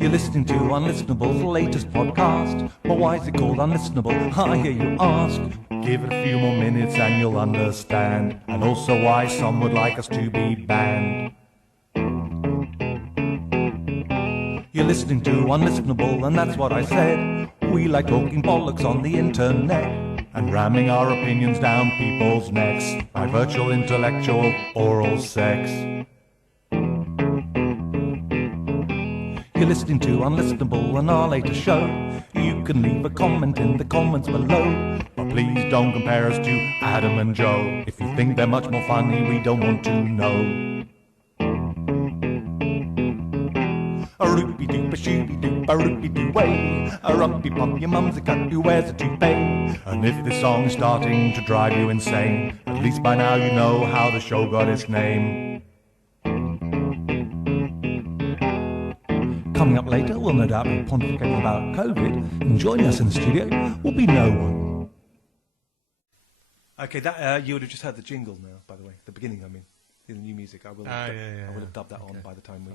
You're listening to Unlistenable's latest podcast. But why is it called Unlistenable? I hear you ask. Give it a few more minutes and you'll understand. And also why some would like us to be banned. You're listening to Unlistenable, and that's what I said. We like talking bollocks on the internet and ramming our opinions down people's necks by virtual intellectual oral sex. You're listening to Unlistenable and our latest show. You can leave a comment in the comments below, but please don't compare us to Adam and Joe. If you think they're much more funny, we don't want to know. A roopy-doop, a shooby-doop, a roopy-doo-way. A rumpy-pump, your mum's a cunt who wears a toupee. And if this song is starting to drive you insane, at least by now you know how the show got its name. Coming up later, we'll no doubt be pontificating about COVID, and joining us in the studio will be no one. Okay, that you would have just heard the jingle now, by the way. The beginning, I mean, the new music. I would have dubbed that on by the time we...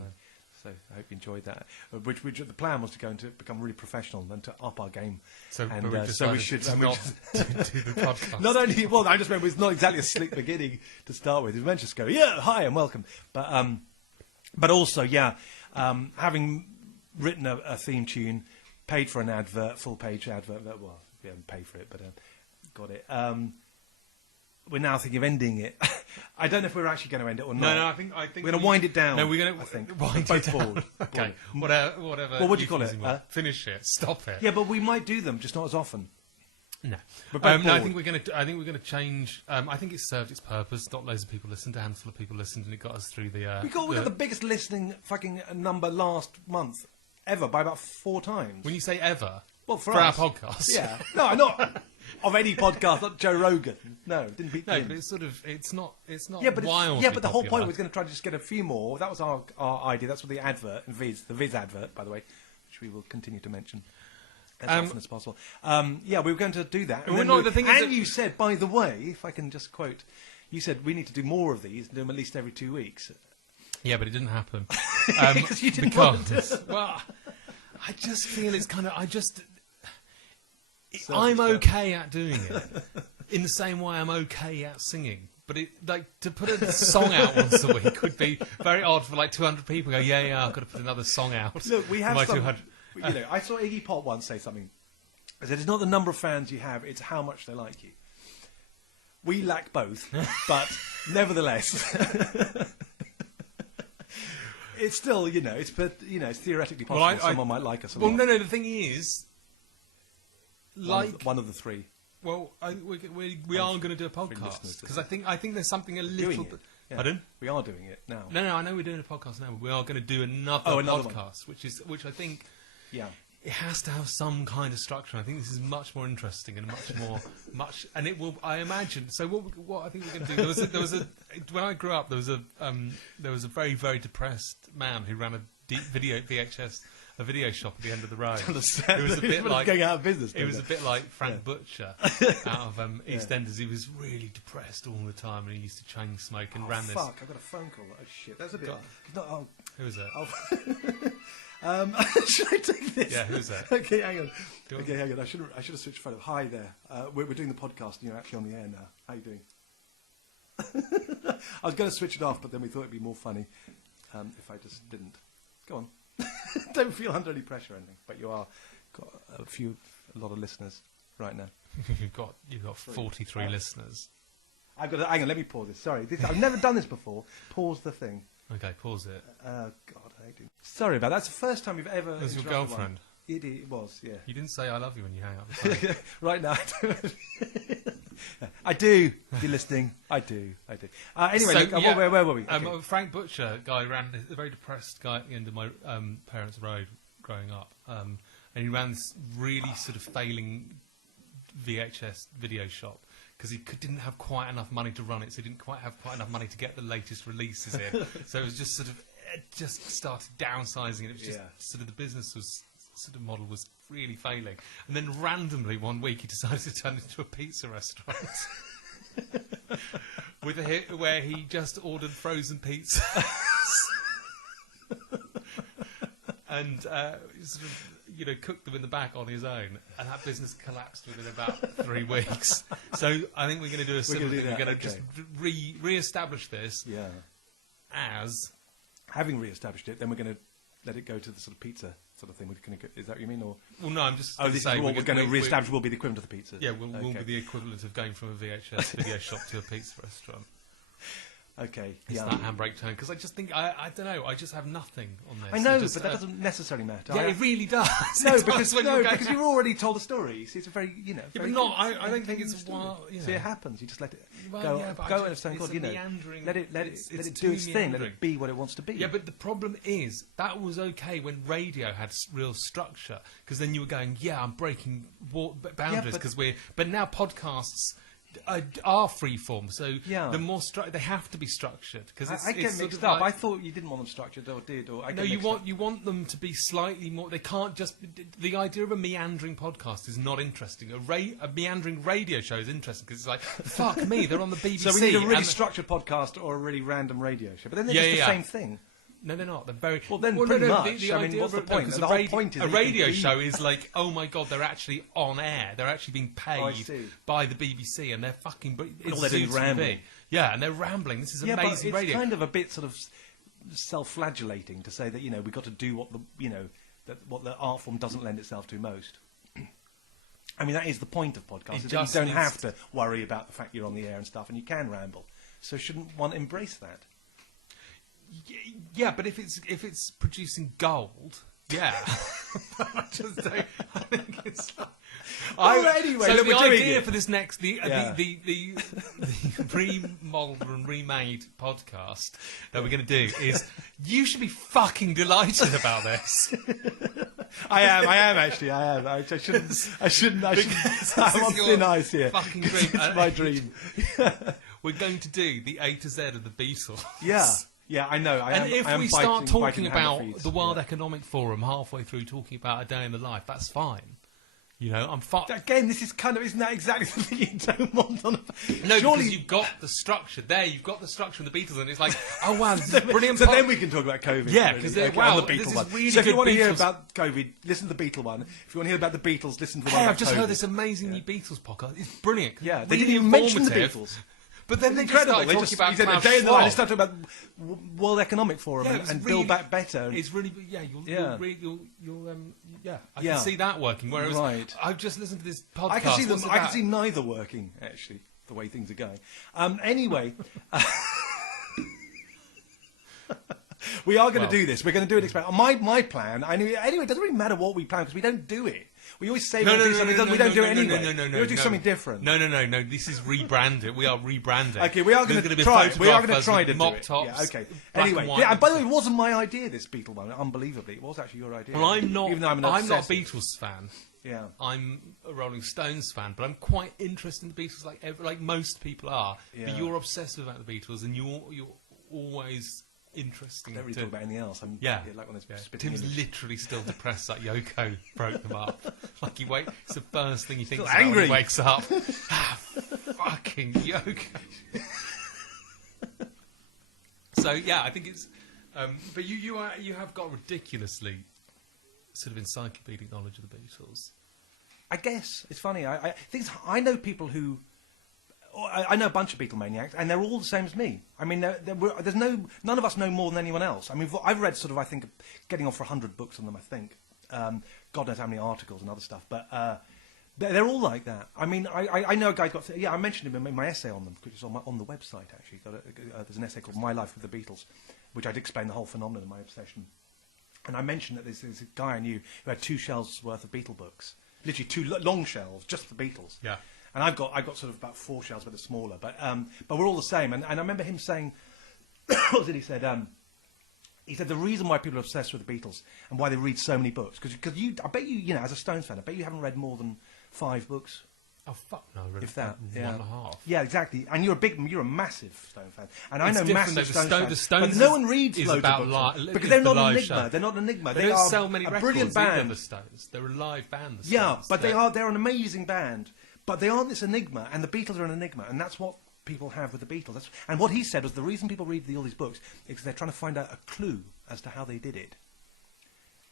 So I hope you enjoyed that. Which the plan was to go into become really professional and to up our game. So, and, we should do the podcast. Not only, well, I just remember it's not exactly a slick beginning to start with. It was meant to just go, yeah, hi and welcome. But also, yeah, having written a theme tune, paid for an advert, full page advert. Well, we haven't paid for it, but got it. We're now thinking of ending it. I don't know if we're actually going to end it or not. No, I think we're going to wind it down. No, we're going to wind it down. Okay, whatever. Well, what do you call it? Finish it. Stop it. Yeah, but we might do them, just not as often. No, I think we're going to change. I think it's served its purpose. Not loads of people listened. A handful of people listened, and it got us through the. We got the biggest listening fucking number last month ever by about 4 times. When you say ever, well, for our podcast, yeah. No, not of any podcast. Not Joe Rogan. No, didn't beat. No, but it's not. Yeah, but wildly yeah, but the whole popular. point was going to try to just get a few more. That was our idea. That's what the advert, the Viz advert, by the way, which we will continue to mention as often as possible. Yeah, we were going to do that. And you said, by the way, if I can just quote, you said we need to do more of these, do them at least every 2 weeks. Yeah, but it didn't happen. Because you didn't want to. Well, I just feel it's kind of... I'm okay at doing it, in the same way I'm okay at singing. But to put a song out once a week would be very odd for 200 people. Go, yeah, I've got to put another song out. Look, we have some... I saw Iggy Pop once say something. I said, it's not the number of fans you have, it's how much they like you. We lack both, but nevertheless... It's still, it's theoretically possible someone might like us a lot. Well, no, the thing is... One of the three. Well, we are going to do a podcast, because I think there's something a little bit... Yeah. Pardon? We are doing it now. No, I know we're doing a podcast now, but we are going to do another podcast, which I think... Yeah. It has to have some kind of structure. I think this is much more interesting and and it will. I imagine. So what I think we're going to do. There was a when I grew up, there was a very, very depressed man who ran a video shop at the end of the road. It was a bit like going out of business. It was a bit like Frank Butcher out of EastEnders. He was really depressed all the time, and he used to chain smoke and ran this. Fuck! I got a phone call. Oh shit! That's a bit. Who was that? Should I take this? Yeah, who's that? Okay, hang on. I should have switched photo. Hi there. We're doing the podcast, and you're actually on the air now. How you doing? I was going to switch it off, but then we thought it'd be more funny if I just didn't. Go on. Don't feel under any pressure or anything, but you are got a lot of listeners right now. You've got 43 listeners. Hang on, let me pause this. Sorry, I've never done this before. Pause the thing. Okay, pause it. God, I do. Sorry about that. That's the first time you've ever... It was your girlfriend? It was, yeah. You didn't say I love you when you hang up the phone. Right now, I do. If you're listening, I do. Anyway, so, where were we? Okay. Frank Butcher guy ran a very depressed guy at the end of my parents' road growing up. And he ran this really sort of failing VHS video shop, because he didn't have quite enough money to run it, so he didn't quite have enough money to get the latest releases in. So it was just just started downsizing, and it was just sort of the business model was really failing. And then randomly one week he decided to turn it into a pizza restaurant where he just ordered frozen pizza. and sort of, cooked them in the back on his own, and that business collapsed within about 3 weeks. So I think we're going to do a similar thing. We're going to just re-establish this as... Having re-established it, then we're going to let it go to the sort of pizza sort of thing. Is that what you mean? Or well, no, I'm just going to say what we're going to re-establish will be the equivalent of the pizza. Yeah, we'll be the equivalent of going from a VHS video shop to a pizza restaurant. Okay, it's that handbrake turn, because I just think I don't know. I just have nothing on this. I know, but that doesn't necessarily matter. Yeah, it really does. No, because you've already told the story. See, it's a very Yeah, but not. I don't think it's wild. See, it happens. You just let it go and have something called let it do its thing. Let it be what it wants to be. Yeah, but the problem is that was okay when radio had real structure, because then you were going, I'm breaking boundaries because But now podcasts are freeform, so the more they have to be structured, because I get mixed up. I thought you didn't want them structured, or did, or you want them to be slightly more. They can't just. The idea of a meandering podcast is not interesting. A meandering radio show is interesting because it's like, fuck me, they're on the BBC. So we need a really structured podcast or a really random radio show, but then they're just the same thing. No, they're not. They're very... Well, then pretty much. What's the point? The whole point is a radio show is like, oh my God, they're actually on air. They're actually being paid by the BBC, and they're fucking... All they're doing is rambling. Yeah, and they're rambling. This is amazing radio. It's kind of a bit sort of self-flagellating to say that, we've got to do what the art form doesn't lend itself to most. I mean, that is the point of podcasts. You don't have to worry about the fact you're on the air and stuff, and you can ramble. So shouldn't one embrace that? Yeah, but if it's producing gold, I just don't. I think it's. Anyway, so the idea for this next the remodeled and remade podcast that we're going to do is you should be fucking delighted about this. I am actually. I shouldn't. I'm on thin ice here. Fucking dream. It's my dream. We're going to do the A to Z of the Beatles. Yeah, I know. If we start talking about the World Economic Forum halfway through talking about a day in the life, that's fine. I'm fine. Again, this is isn't that exactly the thing you don't want on a... No, surely you've got the structure there. You've got the structure in the Beatles, and it's like, oh wow, this is brilliant. So then we can talk about COVID. Yeah, because the Beatles one. Really so if you want to hear Beatles... about COVID, listen to the Beatles one. If you want to hear about the Beatles, listen to the one Hey, about I've just COVID. heard this amazing new Beatles podcast. It's brilliant. Yeah, they didn't even mention the Beatles. But then they started talking about a day in the life. They started talking about World Economic Forum and really, Build Back Better. It's really, I can see that working. Whereas I've just listened to this podcast. I can see neither working, actually, the way things are going. Anyway, we are going to do this. We're going to do an experiment. My plan, anyway, it doesn't really matter what we plan because we don't do it. We always say we'll do something, we don't do it anyway. We'll do something different. No. This is rebranded. We are rebranding. Okay, we are going to try. We are going to try to do mock it. tops. Yeah, okay. Anyway, and by the way, it wasn't my idea. This Beatle one, unbelievably, it was actually your idea. Well, I'm not. Even though I'm not a Beatles fan. Yeah, I'm a Rolling Stones fan, but I'm quite interested in the Beatles, like most people are. Yeah. But you're obsessive about the Beatles, and you're always interesting. I don't really talk about anything else. Like when Tim's literally still depressed that Yoko broke them up. Like it's the first thing he thinks about when he wakes up. Fucking Yoko. So I think it's. But you have got ridiculously sort of encyclopedic knowledge of the Beatles. I guess it's funny. I know people who. I know a bunch of Beatlemaniacs, and they're all the same as me. I mean, there's none of us know more than anyone else. I mean, I've read I think, getting on for 100 books on them, I think. God knows how many articles and other stuff, but they're all like that. I mean, I know a guy got... I mentioned him in my essay on them, which is on the website, actually. There's an essay called My Life with the Beatles, which I'd explain the whole phenomenon of my obsession. And I mentioned that there's a guy I knew who had 2 shelves worth of Beatle books. Literally 2 long shelves, just the Beatles. Yeah. And I've got sort of about 4 shelves, but they're smaller. But we're all the same. And I remember him saying, what was it he said? He said the reason why people are obsessed with the Beatles and why they read so many books, because I bet you, as a Stones fan, I bet you haven't read more than 5 books. Oh fuck no! I read if that, 1.5. Yeah, exactly. And you're a massive Stone fan, and I know massive Stone fans. The Stones but no one reads loads of books because they're not an enigma. They're not an enigma. They don't sell many records. Brilliant band. The Stones. They're a live band. The Stones. Yeah, but they're an amazing band. But they aren't this enigma, and the Beatles are an enigma, and that's what people have with the Beatles. And what he said was the reason people read all these books is because they're trying to find out a clue as to how they did it.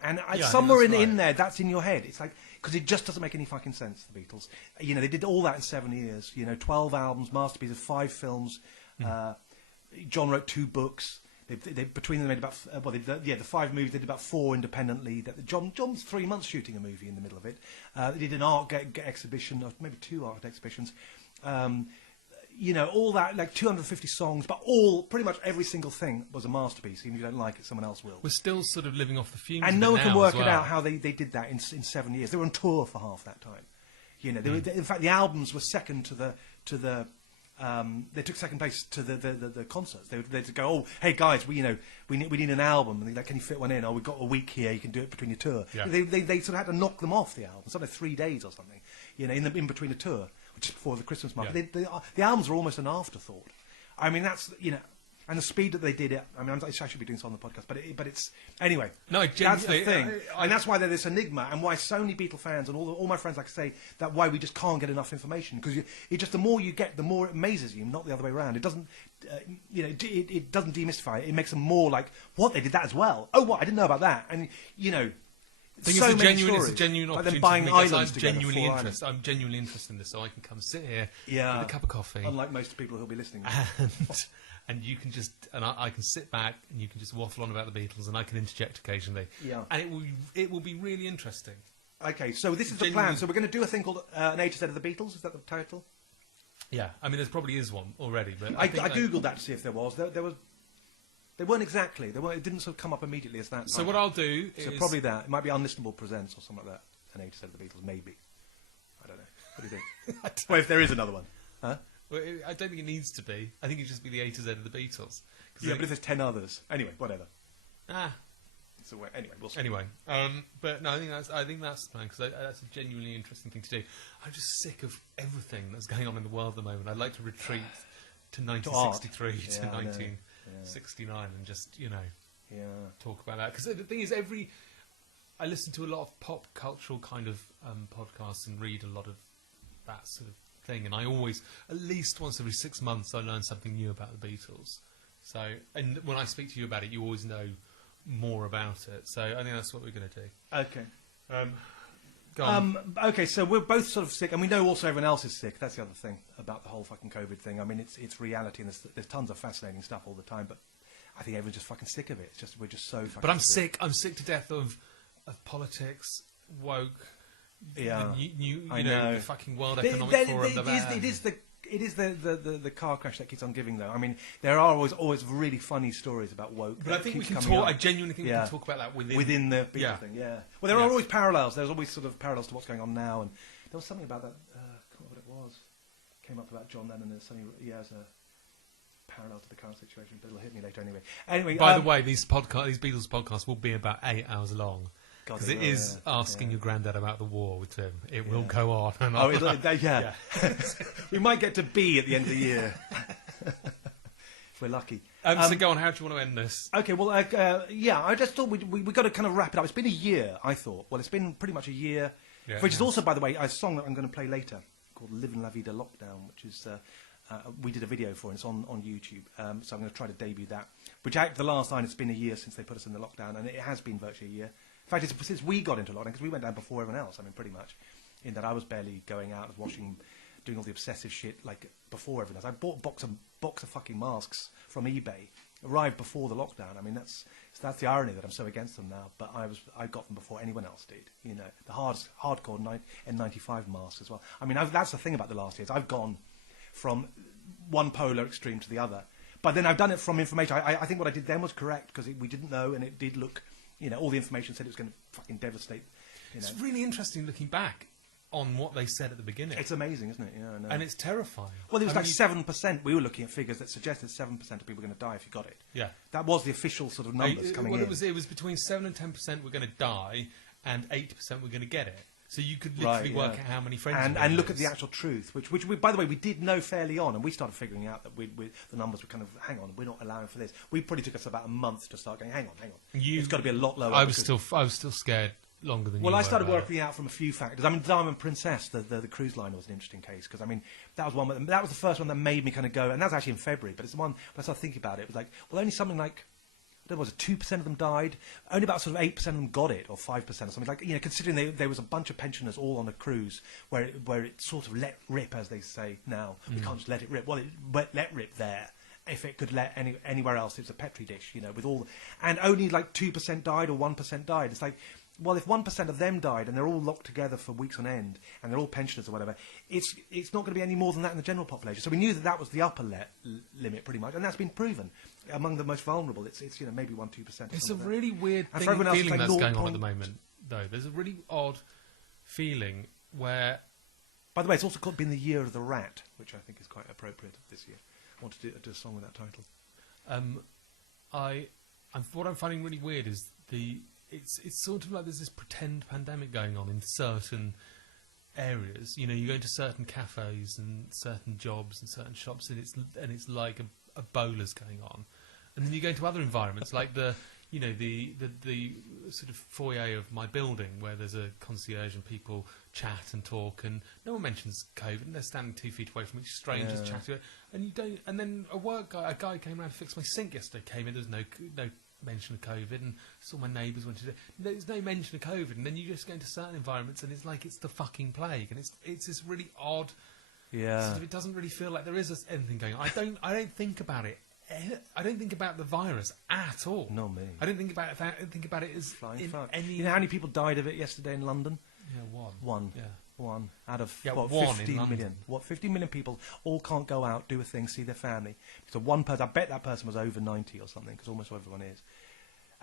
And somewhere in there, that's in your head. It's like, because it just doesn't make any fucking sense, the Beatles. You know, they did all that in 7 years. You know, 12 albums, masterpieces, 5 films. John wrote 2 books. They between them made about the 5 movies. They did about 4 independently. John's 3 months shooting a movie in the middle of it. They did an art exhibition, or maybe 2 art exhibitions. You know, all that, like 250 songs, but pretty much every single thing was a masterpiece. Even if you don't like it, someone else will. We're still sort of living off the fumes. And no one can work it out how they did that in 7 years. They were on tour for half that time. You know, in fact, the albums were second to the. They took second place to the concerts. They'd go, oh, hey guys, we need an album, and they're like, can you fit one in? Oh, we've got a week here. You can do it between your tour. Yeah. They sort of had to knock them off the album, something like 3 days or something. You know, in between a tour, which is before the Christmas market. Yeah. The albums are almost an afterthought. I mean, that's and the speed that they did it. I mean, I should be doing this on the podcast, but it's anyway. No, that's the thing, and that's why there's this enigma, and why so many Beatle fans and all my friends like to say that why we just can't get enough information, because the more you get, the more it amazes you, not the other way around. It doesn't, it doesn't demystify it. It makes them more like, what, they did that as well? Oh, what, I didn't know about that, and It's so a many genuine stories. It's a genuine opportunity. Buying islands I'm genuinely interested in this, so I can come sit here with a cup of coffee. Unlike most people who'll be listening. And you can I can sit back and you can just waffle on about the Beatles, and I can interject occasionally. Yeah. And it will be really interesting. Okay, so this is the plan. So we're going to do a thing called an A to Z of the Beatles. Is that the title? Yeah, I mean, there probably is one already, but I googled that to see if there was. There was. They weren't exactly. It didn't sort of come up immediately as that. So what I'll do is... So probably that. It might be Unlistenable Presents or something like that. An A to Z of the Beatles, maybe. I don't know. What do you think? Well, if there is another one. Huh? Well, I don't think it needs to be. I think it should just be the A to Z of the Beatles. Yeah, but if there's 10 others... Anyway, whatever. So anyway, we'll see. Anyway, but no, I think that's the plan, because that's a genuinely interesting thing to do. I'm just sick of everything that's going on in the world at the moment. I'd like to retreat to 1963 to 1969 and just, talk about that. Because the thing is, I listen to a lot of pop cultural kind of podcasts and read a lot of that sort of thing, and I always, at least once every 6 months, I learn something new about the Beatles. So, and when I speak to you about it, you always know more about it. So I think that's what we're going to do. Okay. Go on. Okay, so we're both sort of sick, and we know also everyone else is sick. That's the other thing about the whole fucking COVID thing. I mean, it's reality, and there's tons of fascinating stuff all the time, but I think everyone's just fucking sick of it. It's just, we're just so fucking But I'm sick. I'm sick to death of politics, woke, yeah, the fucking World Economic Forum. It is the car crash that keeps on giving, though. I mean, there are always really funny stories about woke. But I think we can talk. I genuinely think we can talk about that within the Beatles thing. Yeah. Well, there are always parallels. There's always sort of parallels to what's going on now, and there was something about that. I can't remember what it was. Came up about John Lennon. There's something. Yeah, as a parallel to the current situation, but it'll hit me later anyway. Anyway, by the way, these Beatles podcasts will be about 8 hours long. Because it is asking your granddad about the war with Tim. It will go on. And we might get to B at the end of the year. If we're lucky. So go on, how do you want to end this? Okay, well, I just thought we got to kind of wrap it up. It's been a year, I thought. Well, it's been pretty much a year. Yeah, which is also, by the way, a song that I'm going to play later called Livin La Vida Lockdown, which is... we did a video for it. It's on YouTube. So I'm going to try to debut that. Which, the last time, it's been a year since they put us in the lockdown, and it has been virtually a year. In fact, it's since we got into lockdown, because we went down before everyone else, I mean, pretty much, in that I was barely going out, I was doing all the obsessive shit, like, before everyone else. I bought a box of fucking masks from eBay, arrived before the lockdown. I mean, that's the irony that I'm so against them now, but I got them before anyone else did, the hardcore N95 masks as well. I mean, that's the thing about the last years. I've gone from one polar extreme to the other, but then I've done it from information. I think what I did then was correct, because we didn't know, and it did look... all the information said it was going to fucking devastate. It's really interesting looking back on what they said at the beginning. It's amazing, isn't it? Yeah, I know. And it's terrifying. Well, it was 7%. We were looking at figures that suggested 7% of people were going to die if you got it. Yeah. That was the official sort of numbers coming in. It was between 7 and 10% were going to die, and 8% were going to get it. So you could literally work out how many friends... And look at the actual truth, which we, by the way, we did know fairly on, and we started figuring out that the numbers were kind of, hang on, we're not allowing for this. We probably took us about a month to start going, hang on. It's got to be a lot lower. I was still scared longer than you were. Well, I started working out from a few factors. I mean, Diamond Princess, the cruise liner, was an interesting case, because, I mean, that was the first one that made me kind of go, and that was actually in February, but it's the one, when I started thinking about it, it was like, well, only something like don't know, was it 2% of them died? Only about sort of 8% of them got it, or 5% or something. Like, considering there was a bunch of pensioners all on a cruise where it sort of let rip, as they say now. We can't just let it rip. Well, it let rip there. If it could let anywhere else, it's a petri dish, with all... And only like 2% died or 1% died. It's like, well, if 1% of them died and they're all locked together for weeks on end and they're all pensioners or whatever, it's not going to be any more than that in the general population. So we knew that was the upper limit pretty much, and that's been proven. Among the most vulnerable, it's maybe 1-2%. It's a really weird feeling that's going on at the moment, though. There's a really odd feeling where... By the way, it's also been the year of the rat, which I think is quite appropriate this year. I want to do a song with that title. What I'm finding really weird is it's sort of like there's this pretend pandemic going on in certain areas. You go into certain cafes and certain jobs and certain shops, and it's like a bowler's going on. And then you go into other environments like the sort of foyer of my building where there's a concierge and people chat and talk, and no one mentions COVID, and they're standing 2 feet away from each strangers chatting, and you don't. And then a guy came around to fix my sink yesterday. Came in, there's no mention of COVID, and saw my neighbours went to. There's no mention of COVID, and then you just go into certain environments, and it's like it's the fucking plague, and it's this really odd. Yeah. Sort of, it doesn't really feel like there is anything going on. I don't think about it. I don't think about the virus at all. No, me. I don't think about it. I think about it as flying fuck. You know how many people died of it yesterday in London? Yeah, one. Yeah. One out of 15 million. 15 million people all can't go out, do a thing, see their family. So one person, I bet that person was over 90 or something, because almost everyone is.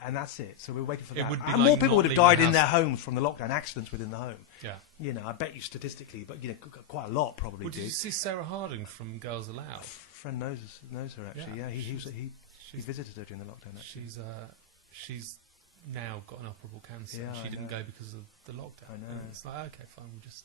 And that's it. So we're waiting for that. And more people would have died in their homes from the lockdown, accidents within the home. Yeah. I bet you statistically, but quite a lot probably did. You see Sarah Harding from Girls Aloud? Friend knows her actually. Yeah, he visited her during the lockdown. Actually. She's now got inoperable cancer. Yeah, she didn't go because of the lockdown. I know. And it's like, okay, fine, we'll just...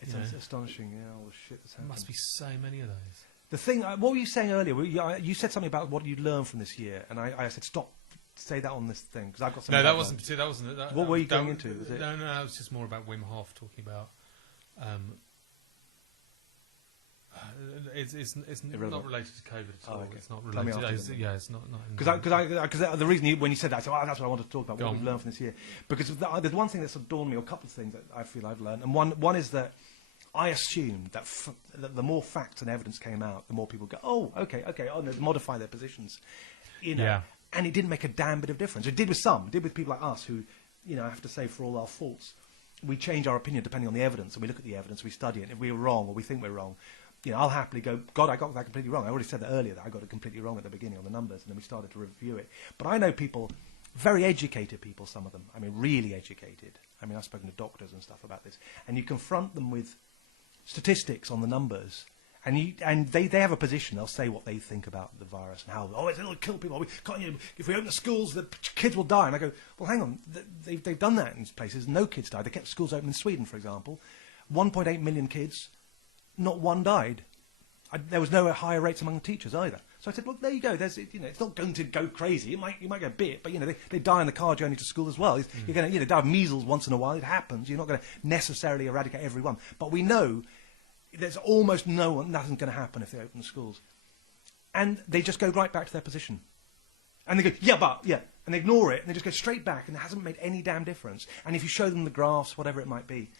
It's astonishing, all the shit that's happened. There must be so many of those. The thing, what were you saying earlier? You said something about what you'd learned from this year, and I said, stop, say that on this thing, because I've got something... No, that wasn't... What were you going into? Was it? No, it was just more about Wim Hof talking about... It's not related to COVID at all. Okay. It's not related. It's not. Because the reason when you said that, I said, that's what I wanted to talk about. What we've learned from this year. Because there's one thing that's dawned me, or a couple of things that I feel I've learned, and one is that I assumed that the more facts and evidence came out, the more people go, oh, okay, and they'd modify their positions, Yeah. And it didn't make a damn bit of difference. It did with some. It did with people like us who, I have to say, for all our faults, we change our opinion depending on the evidence, and we look at the evidence, we study it, and if we're wrong or we think we're wrong, I'll happily go, God, I got that completely wrong. I already said that earlier, that I got it completely wrong at the beginning on the numbers, and then we started to review it. But I know people, very educated people, some of them, really educated. I've spoken to doctors and stuff about this, and you confront them with statistics on the numbers, and they have a position. They'll say what they think about the virus and how, it'll kill people. If we open the schools, the kids will die. And I go, well, hang on, they've done that in places. No kids died. They kept schools open in Sweden, for example. 1.8 million kids. Not one died. There was no higher rates among the teachers either. So I said, well, there you go. There's, it's not going to go crazy. You might go a bit, but they die on the car journey to school as well. You're going to die of measles once in a while. It happens. You're not going to necessarily eradicate everyone. But we know there's almost nothing's going to happen if they open the schools, and they just go right back to their position, and they go, and they ignore it, and they just go straight back, and it hasn't made any damn difference. And if you show them the graphs, whatever it might be.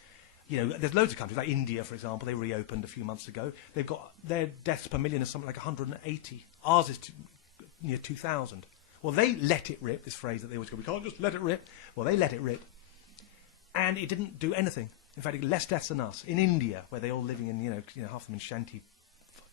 There's loads of countries, like India, for example, they reopened a few months ago. They've got their deaths per million is something like 180. Ours is near 2,000. Well, they let it rip, this phrase that they always go, we can't just let it rip. Well, they let it rip. And it didn't do anything. In fact, less deaths than us. In India, where they're all living in, half of them in shanty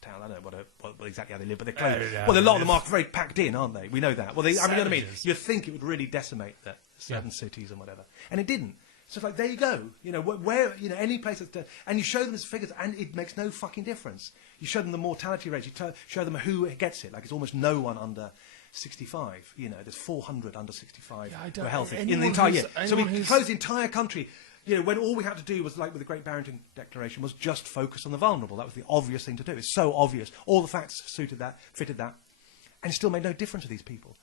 town. I don't know what exactly how they live, but they're close. Well, a lot of them are very packed in, aren't they? We know that. Well, you know what I mean? You'd think it would really decimate certain cities and whatever. And it didn't. So it's like, there you go. Where any place that's done, and you show them these figures, and it makes no fucking difference. You show them the mortality rates. You show them who gets it. Like, it's almost no one under 65. There's 400 under 65 who are healthy in the entire year. So we closed the entire country. When all we had to do was, like with the Great Barrington Declaration, was just focus on the vulnerable. That was the obvious thing to do. It's so obvious. All the facts fitted that, and it still made no difference to these people.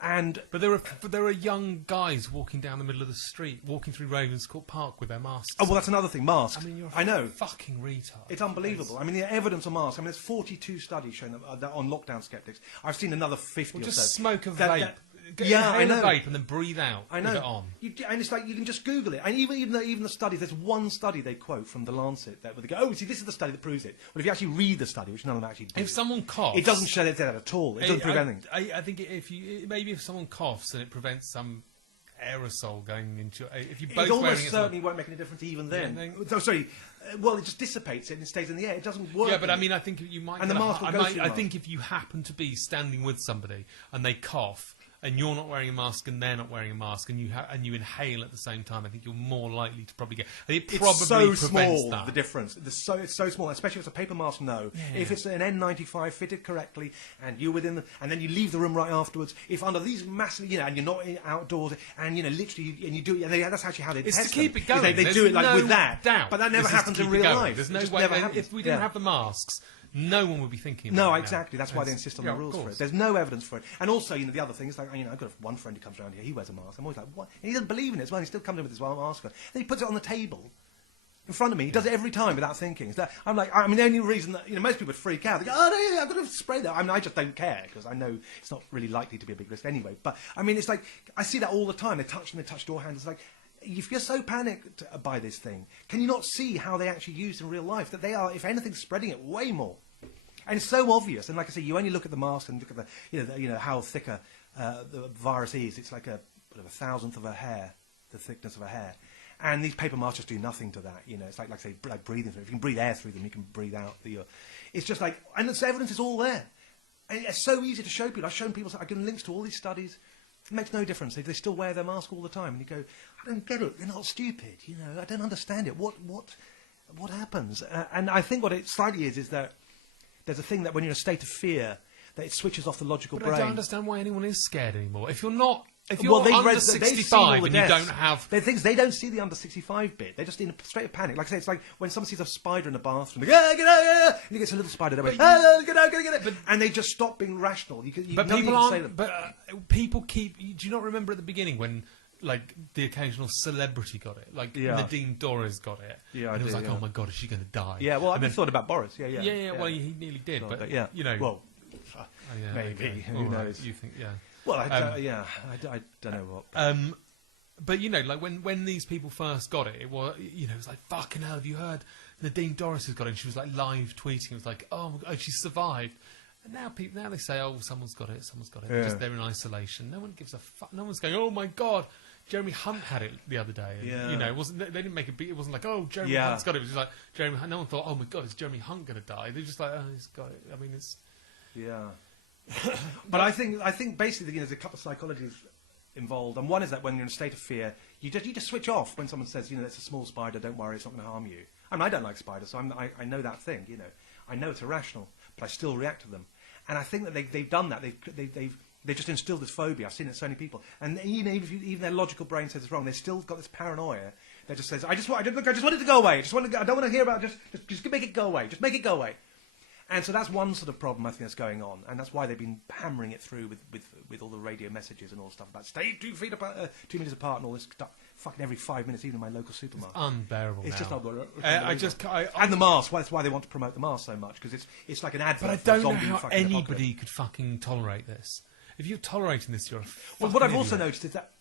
But there are young guys walking down the middle of the street, walking through Ravenscourt Park with their masks. Oh, well, that's another thing, masks. I know. Fucking retard. It's unbelievable. The evidence on masks. There's 42 studies showing that on lockdown skeptics. I've seen another 50 or so. Just smoke a vape inhale a vape and then breathe out. I know. With it on. And it's like you can just Google it. And even the study, there's one study they quote from the Lancet where they go, "Oh, see, this is the study that proves it." But if you actually read the study, which none of them actually do, if someone coughs, it doesn't show that at all. It doesn't prove anything. I think if someone coughs and it prevents some aerosol going into if you both it almost wearing it, certainly won't make any difference even then. Well, it just dissipates it and it stays in the air. It doesn't work. Yeah, but I mean, I think you might. And the mask will go through the mask. I think if you happen to be standing with somebody and they cough, and you're not wearing a mask and they're not wearing a mask, and you inhale at the same time, I think you're more likely to probably get. It probably it's so small, that. the difference. It's so small, especially if it's a paper mask. No, if it's an N95 fitted correctly, and you're within, and then you leave the room right afterwards. If under these massive, and you're not outdoors, and literally, and you do, and that's actually how they test to keep them. it going. They do it like with that, doubt. But that never happens in real life. There's no way. If we didn't have the masks, no one would be thinking about it. No, exactly. That's why they insist on the rules for it. There's no evidence for it. And also, the other thing is like, I've got one friend who comes around here. He wears a mask. I'm always like, what? And he doesn't believe in it as well. He still comes in with his mask on. Then he puts it on the table in front of me. He does it every time without thinking. I'm like, the only reason that most people would freak out. They go, oh no, I've got to spray that. I just don't care because I know it's not really likely to be a big risk anyway. But it's like I see that all the time. They touch door handles. Like, if you're so panicked by this thing, can you not see how they actually use in real life? That they are, if anything, spreading it way more. And it's so obvious. And like I say, you only look at the mask and look at how thick the virus is. It's like a thousandth of a hair, the thickness of a hair. And these paper masks just do nothing to that. It's like say, like breathing. If you can breathe air through them, you can breathe out. It's just like, and the evidence is all there. And it's so easy to show people. I've shown people, I've given links to all these studies. It makes no difference. They still wear their mask all the time. And you go, I don't get it. They're not stupid. I don't understand it. What happens? And I think what it slightly is that there's a thing that when you're in a state of fear, that it switches off the logical brain. I don't understand why anyone is scared anymore. If you're under 65 and you don't have... They don't see the under 65 bit. They're just in a state of panic. Like I say, it's like when someone sees a spider in a bathroom, they go, get out, and he gets a little spider, they go, get out. And they just stop being rational. People keep... Do you not remember at the beginning when... Like, the occasional celebrity got it. Like, Nadine Dorries got it. Yeah, and it was like, oh my God, is she going to die? Yeah, well, I've thought about Boris. Yeah. Well, he nearly did. But, Well, maybe. Okay. Who knows? You think, Well, I don't know what. But, like, when these people first got it, it was, it was like, fucking hell, have you heard? Nadine Dorries has got it. And she was, like, live tweeting. It was like, oh, my God, she survived. And now they say, oh, someone's got it. Yeah. Just they're in isolation. No one gives a fuck. No one's going, oh, my God. Jeremy Hunt had it the other day. And, it wasn't. They didn't make a big. It wasn't like, oh, Jeremy Hunt's got it. It was just like Jeremy Hunt. No one thought, oh my God, is Jeremy Hunt going to die? They're just like, oh, he's got it. I mean, it's. Yeah. But I think basically there's a couple of psychologies involved, and one is that when you're in a state of fear, you just switch off when someone says, it's a small spider. Don't worry, it's not going to harm you. I don't like spiders, so I know that thing. I know it's irrational, but I still react to them. And I think that they've done that. They've just instilled this phobia. I've seen it in so many people. And even their logical brain says it's wrong. They've still got this paranoia that just says, I just want it to go away. I don't want to hear about it. Just make it go away. Just make it go away. And so that's one sort of problem I think that's going on. And that's why they've been hammering it through with all the radio messages and all the stuff about stay 2 feet apart, 2 meters apart and all this stuff. Fucking every 5 minutes, even in my local supermarket. It's unbearable. It's now. Just and the mask. Well, that's why they want to promote the mask so much, because it's like an advert. But I don't know how anybody could fucking tolerate this. If you're tolerating this, you're a fucking what I've idiot. also noticed is that,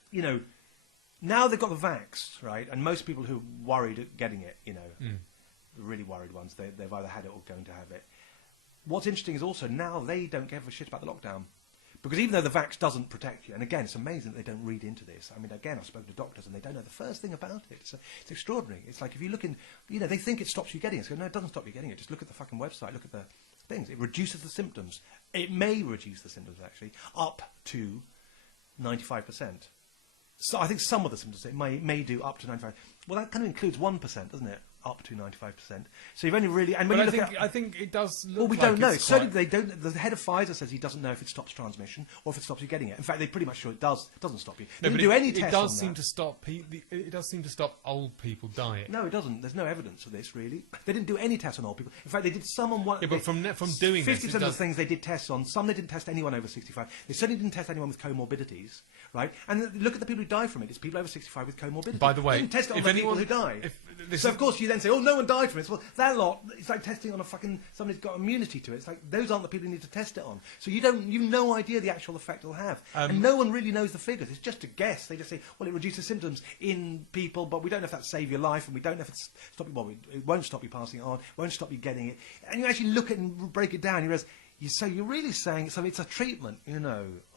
now they've got the vax, right? And most people who are worried at getting it, the really worried ones, they've either had it or going to have it. What's interesting is also now they don't give a shit about the lockdown. Because even though the vax doesn't protect you, and again, it's amazing that they don't read into this. I mean, again, I've spoken to doctors and they don't know the first thing about it. It's extraordinary. It's like if you look in, they think it stops you getting it. So, no, it doesn't stop you getting it. Just look at the fucking website, look at the things. It reduces the symptoms. It may reduce the symptoms, actually, up to 95%. So I think some of the symptoms it may do up to 95%. Well, that kind of includes 1%, doesn't it? Up to 95%. So you've only really... And when I think it does look Well, we like don't know. it's Certainly they don't... The head of Pfizer says he doesn't know if it stops transmission or if it stops you getting it. In fact, they're pretty much sure it doesn't stop you. They didn't do any tests on that. It does seem to stop old people dying. No, it doesn't. There's no evidence of this, really. They didn't do any tests on old people. In fact, they did some on one... Yeah, but from doing 50% of the things they did tests on, some they didn't test anyone over 65. They certainly didn't test anyone with comorbidities, right? And look at the people who die from it. It's people over 65 with comorbidities. By the way, they didn't test it on the people who die. So, of course, then say, oh, no one died from it. Well, that lot, it's like testing on a fucking, somebody's got immunity to it. It's like, those aren't the people you need to test it on. So you've no idea the actual effect it'll have. And no one really knows the figures. It's just a guess. They just say, well, it reduces symptoms in people, but we don't know if that save your life, and we don't know if it's stop you, well, it won't stop you passing it on, won't stop you getting it. And you actually look at it and break it down, you realise, so you're really saying, so it's a treatment,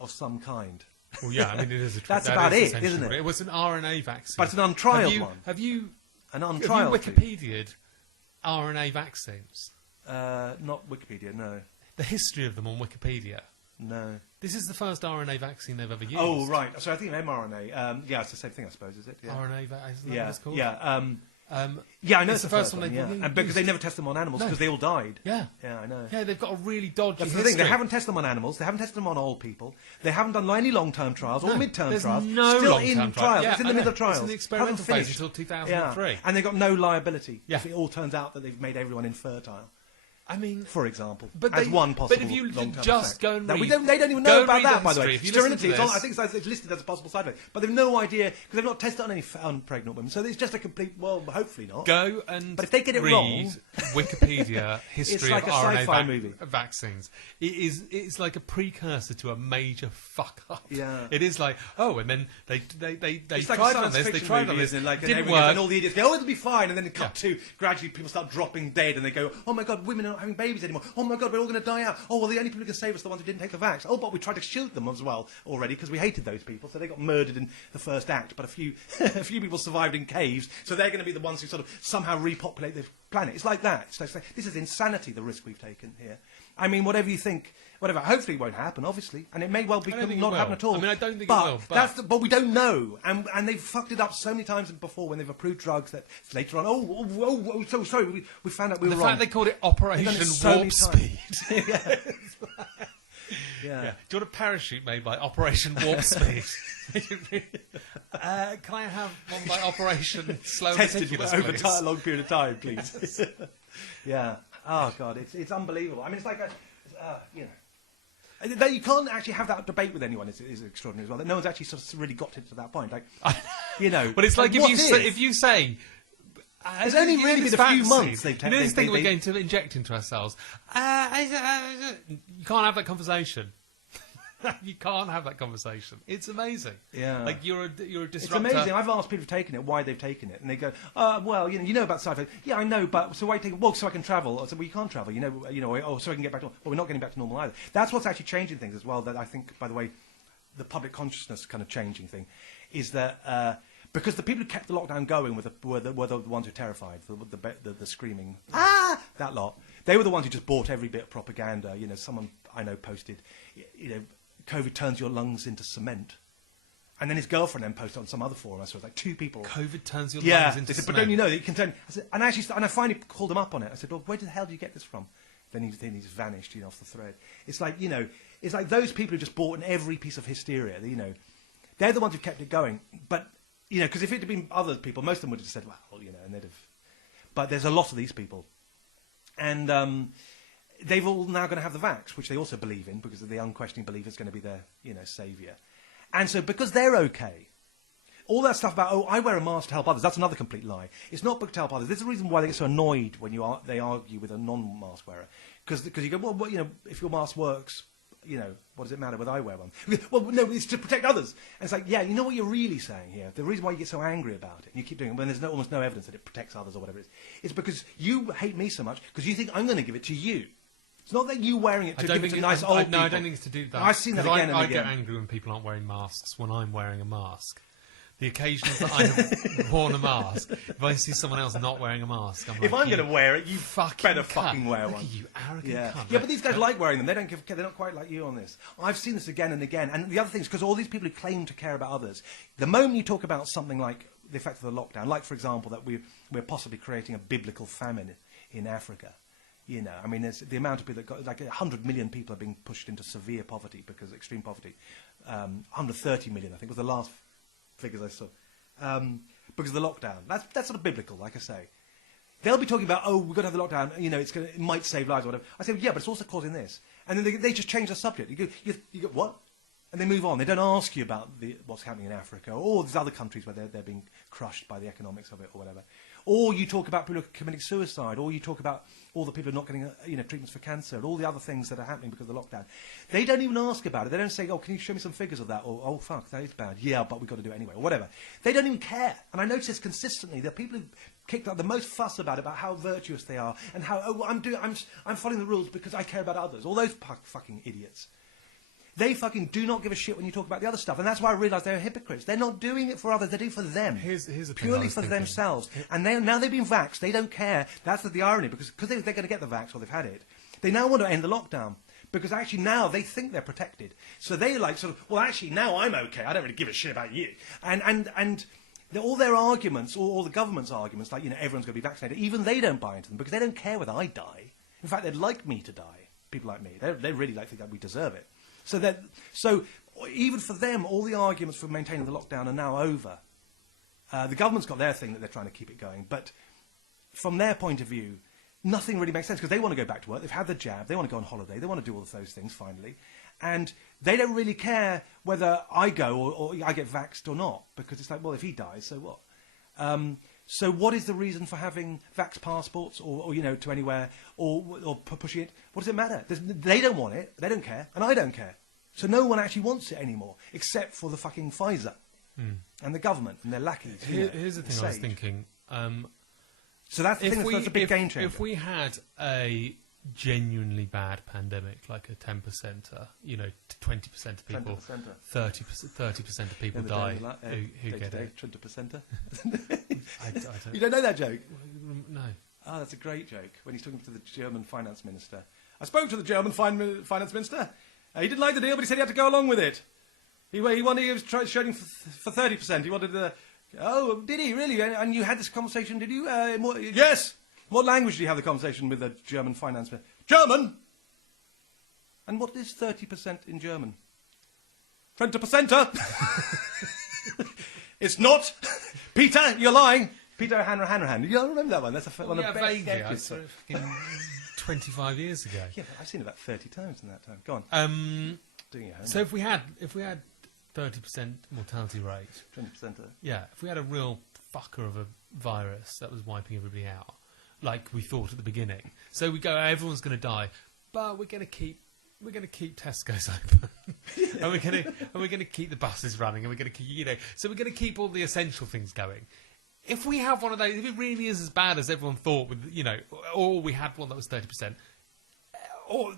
of some kind. Well, yeah, I mean, it is a That's about it, isn't it? It was an RNA vaccine. But it's an untrialled one. Have you Wikipedia'd RNA vaccines? Not Wikipedia, no. The history of them on Wikipedia? No. This is the first RNA vaccine they've ever used. Oh, right. So I think mRNA. Yeah, it's the same thing, I suppose, is it? Yeah. RNA vaccine, isn't that what it's called? Yeah. Yeah, I know it's the first one. Yeah. And because they never test them on animals, because they all died. Yeah. Yeah, I know. Yeah, they've got a really dodgy That's history. the thing. They haven't tested them on animals. They haven't tested them on old people. They haven't done any long-term trials or mid-term trials. No Still long-term in trials. Yeah, it's in the middle of trials. It's in the experimental phase until 2003. Yeah. And they've got no liability Yeah. if it all turns out that they've made everyone infertile. I mean, for example, but as one possible. But if you long-term just effect. go and No, read, they don't even know about that, by the way. Sterility. I think it's listed as a possible side effect, but they've no idea because they've not tested it on any pregnant women. So it's just a complete. Well, hopefully not. Go and but if they get it wrong, Wikipedia history like of a RNA sci-fi movie. Vaccines. It's like a precursor to a major fuck up. Yeah. It is like and then they it's tried like on this, they tried on this, isn't it? Like, didn't work, and all the idiots go, oh, it'll be fine, and then it cut to gradually people start dropping dead, and they go, oh my god, women are not having babies anymore. Oh my god, we're all going to die out. Oh well, the only people who can save us are the ones who didn't take the vax. Oh, but we tried to shoot them as well already because we hated those people, so they got murdered in the first act. But a few people survived in caves, so they're going to be the ones who sort of somehow repopulate the planet. It's like that. It's like, this is insanity. The risk we've taken here. I mean, whatever you think, whatever. Hopefully, it won't happen, obviously, and it may well not happen at all. I mean, I don't think it will. But we don't know, and they've fucked it up so many times before when they've approved drugs that later on, so sorry, we found out we were wrong. The fact they called it Operation Warp Speed. Yeah. Yeah. Do you want a parachute made by Operation Warp Speed? Can I have one by Operation Slow Meticulous, over a long period of time, please? Yeah. Oh God, it's unbelievable. I mean, it's like you can't actually have that debate with anyone. Is extraordinary as well. That no one's actually sort of really got to that point. Like, but it's like if you say. It's only really been a few months they've taken. You know this thing we're going to inject into ourselves? You can't have that conversation. You can't have that conversation. It's amazing. Yeah. Like, you're a disruptor. It's amazing. I've asked people who've taken it why they've taken it, and they go, well, you know about sci-fi. Yeah, I know, but so why take it? Well, so I can travel. I said, well, you can't travel. So I can get back to normal. Well, we're not getting back to normal either. That's what's actually changing things as well, that I think, by the way, the public consciousness kind of changing thing, is that... because the people who kept the lockdown going were the ones who were terrified, the screaming, that lot. They were the ones who just bought every bit of propaganda. Someone I know posted, COVID turns your lungs into cement. And then his girlfriend then posted on some other forum. I saw like two people. COVID turns your lungs into cement. But don't you know that you can turn... I said, and I finally called him up on it. I said, well, where the hell did you get this from? Then he's vanished, off the thread. It's like, it's like those people who just bought in every piece of hysteria, they're the ones who kept it going. But... because if it had been other people, most of them would have just said, well, and they'd have... But there's a lot of these people. And they've all now going to have the vax, which they also believe in, because the unquestioning belief is going to be their, saviour. And so because they're okay, all that stuff about, I wear a mask to help others, that's another complete lie. It's not to help others. This is the reason why they get so annoyed when they argue with a non-mask wearer. Because you go, well, if your mask works... what does it matter whether I wear one? Well, no, it's to protect others. And it's like, yeah, you know what you're really saying here? The reason why you get so angry about it, and you keep doing it when there's almost no evidence that it protects others or whatever it is because you hate me so much because you think I'm going to give it to you. It's not that you wearing it to give it to nice old people. No, I don't think it's to do that. I've seen that again and again. I get angry when people aren't wearing masks when I'm wearing a mask. The occasions that I have worn a mask, if I see someone else not wearing a mask, I'm like, if I'm going to wear it, you better fucking wear one. Look at you arrogant cunt. Yeah, but these guys like wearing them. They don't give. They're not quite like you on this. I've seen this again and again. And the other thing is, because all these people who claim to care about others, the moment you talk about something like the effect of the lockdown, like, for example, that we're possibly creating a biblical famine in Africa, I mean, there's the amount of people that got, like 100 million people are being pushed into severe poverty because of extreme poverty. 130 million, I think, was the last figures I saw. Because of the lockdown. That's sort of biblical, like I say. They'll be talking about, we've got to have the lockdown, it might save lives or whatever. I say, yeah, but it's also causing this. And then they just change the subject. You go, what? And they move on. They don't ask you about what's happening in Africa or these other countries where they're being crushed by the economics of it or whatever. Or you talk about people who are committing suicide, or you talk about all the people who are not getting treatments for cancer, and all the other things that are happening because of the lockdown. They don't even ask about it. They don't say, oh, can you show me some figures of that? Or, oh, fuck, that is bad. Yeah, but we've got to do it anyway, or whatever. They don't even care. And I notice consistently that people who kicked up the most fuss about it, about how virtuous they are, and how, oh, I'm following the rules because I care about others. All those fucking idiots. They fucking do not give a shit when you talk about the other stuff. And that's why I realise they're hypocrites. They're not doing it for others. They're doing it for them. Here's the purely for themselves. And now they've been vaxxed. They don't care. That's the irony. Because they're going to get the vax or they've had it. They now want to end the lockdown. Because actually now they think they're protected. So they like sort of, well, actually now I'm okay. I don't really give a shit about you. And all their arguments, all the government's arguments, like, everyone's going to be vaccinated, even they don't buy into them. Because they don't care whether I die. In fact, they'd like me to die. People like me. They really think that we deserve it. So even for them, all the arguments for maintaining the lockdown are now over. The government's got their thing that they're trying to keep it going, but from their point of view, nothing really makes sense because they want to go back to work. They've had the jab. They want to go on holiday. They want to do all of those things finally, and they don't really care whether I go or I get vaxxed or not because it's like, well, if he dies, so what? So what is the reason for having vax passports or to anywhere or pushing it? What does it matter? They don't want it. They don't care. And I don't care. So no one actually wants it anymore except for the fucking Pfizer and the government and their lackeys. Here's the thing I was thinking. So that's the thing that's a big game changer. If we had a genuinely bad pandemic, like a 10%er, 20% of people, 30% of people die who get it. 20%er. I don't. You don't know that joke? No. Oh, that's a great joke. When he's talking to the German finance minister. I spoke to the German finance minister. He didn't like the deal, but he said he had to go along with it. He was showing for 30%. He wanted the... Oh, did he really? And you had this conversation, did you? Yes! What language did you have the conversation with the German finance minister? German! And what is 30% in German? 20%er! It's not! Peter, you're lying! Peter Hanrahan. You don't remember that one? That's one of the best sketches. 25 years ago. Yeah, but I've seen it about 30 times in that time. Go on. Doing it home. So if we had 30% mortality rate... 20%er. Yeah, if we had a real fucker of a virus that was wiping everybody out, like we thought at the beginning. So we go, everyone's going to die, but we're going to keep Tesco's open, and we're going to keep the buses running, and we're going to keep, so we're going to keep all the essential things going. If we have one of those, if it really is as bad as everyone thought, with or we had one that was 30%, or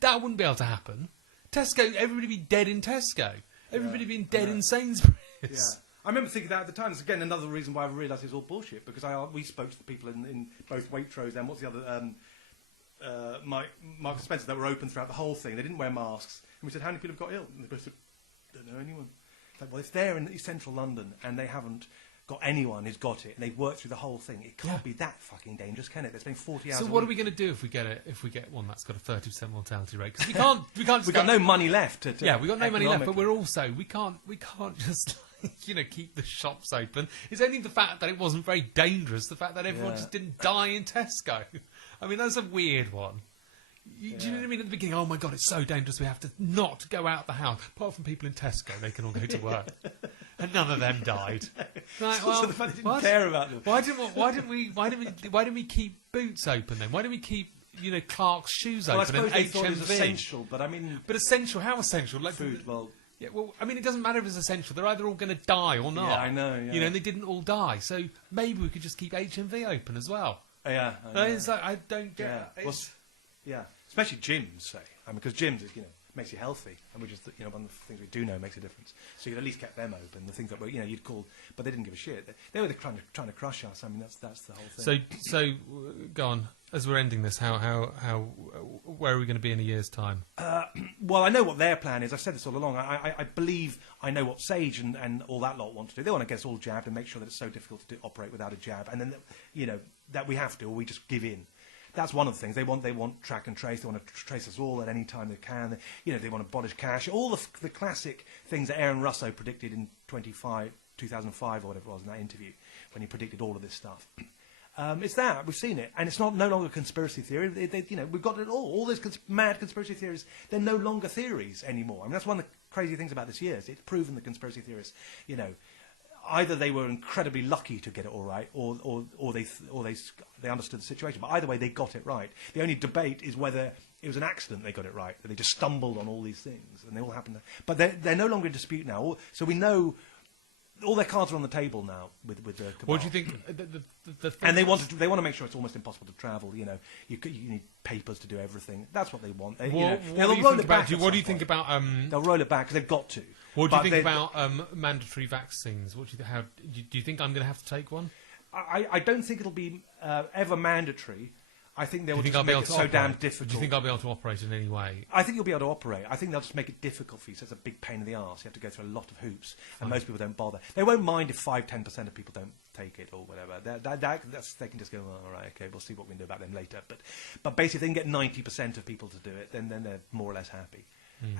that wouldn't be able to happen. Tesco, everybody be dead in Tesco. Everybody being dead in Sainsbury's. Yeah. I remember thinking that at the time. It's again another reason why I realised it was all bullshit, because we spoke to the people in both Waitrose and what's the other, Marks & Spencer, that were open throughout the whole thing. They didn't wear masks. And we said, how many people have got ill? And they both said, don't know anyone. Like, well, if they're in central London and they haven't got anyone who's got it and they've worked through the whole thing, it can't be that fucking dangerous, can it? There's been 40 hours. So what are we going to do if we get one that's got a 30% mortality rate? Because we can't. We've got no money left. We've got no money left, but we can't just keep the shops open. It's only the fact that it wasn't very dangerous. The fact that everyone just didn't die in Tesco. I mean, that's a weird one. Do you know what I mean? At the beginning, oh my God, it's so dangerous. We have to not go out the house. Apart from people in Tesco, they can all go to work. And none of them died. Like, well, the fact they didn't care about them. Why didn't we keep Boots open then? Why didn't we keep Clark's shoes open and HMV? It was essential, but I mean, essential? How essential? Like food. Well, yeah. Well, I mean, it doesn't matter if it's essential. They're either all going to die or not. Yeah, I know. Yeah. And they didn't all die. So maybe we could just keep HMV open as well. Yeah. It's like, I don't get. Yeah. Especially gyms, say. I mean, because gyms is makes you healthy, and we just one of the things we do know makes a difference. So you at least kept them open. The things that were you'd call, but they didn't give a shit. They were trying to crush us. I mean, that's the whole thing. So go on. As we're ending this, how where are we going to be in a year's time? Well, I know what their plan is. I've said this all along. I believe I know what Sage and all that lot want to do. They want to get us all jabbed and make sure that it's so difficult to operate without a jab, and then that we have to, or we just give in. That's one of the things. They want track and trace. They want to trace us all at any time they can. They want to abolish cash. All the classic things that Aaron Russo predicted in 2005 or whatever it was in that interview when he predicted all of this stuff. It's that. We've seen it. And it's no longer a conspiracy theory. We've got it all. All those mad conspiracy theories, they're no longer theories anymore. I mean, that's one of the crazy things about this year. It's proven the conspiracy theorists, either they were incredibly lucky to get it all right, or they understood the situation. But either way, they got it right. The only debate is whether it was an accident they got it right, that they just stumbled on all these things, and they all happened. But they're no longer in dispute now. So we know all their cards are on the table now with the cabal. What do you think? And they want to make sure it's almost impossible to travel. You know, you need papers to do everything. That's what they want. They'll roll it back. What do you think about? They'll roll it back because they've got to. What do you think about mandatory vaccines? What do you think I'm going to have to take one? I don't think it'll be ever mandatory. I think they'll just I'll make it so damn difficult. Do you think I'll be able to operate in any way? I think you'll be able to operate. I think they'll just make it difficult for you, so it's a big pain in the arse. You have to go through a lot of hoops, and most people don't bother. They won't mind if 5-10% of people don't take it or whatever. They can just go, oh, all right, okay, we'll see what we can do about them later. But basically, if they can get 90% of people to do it, then they're more or less happy.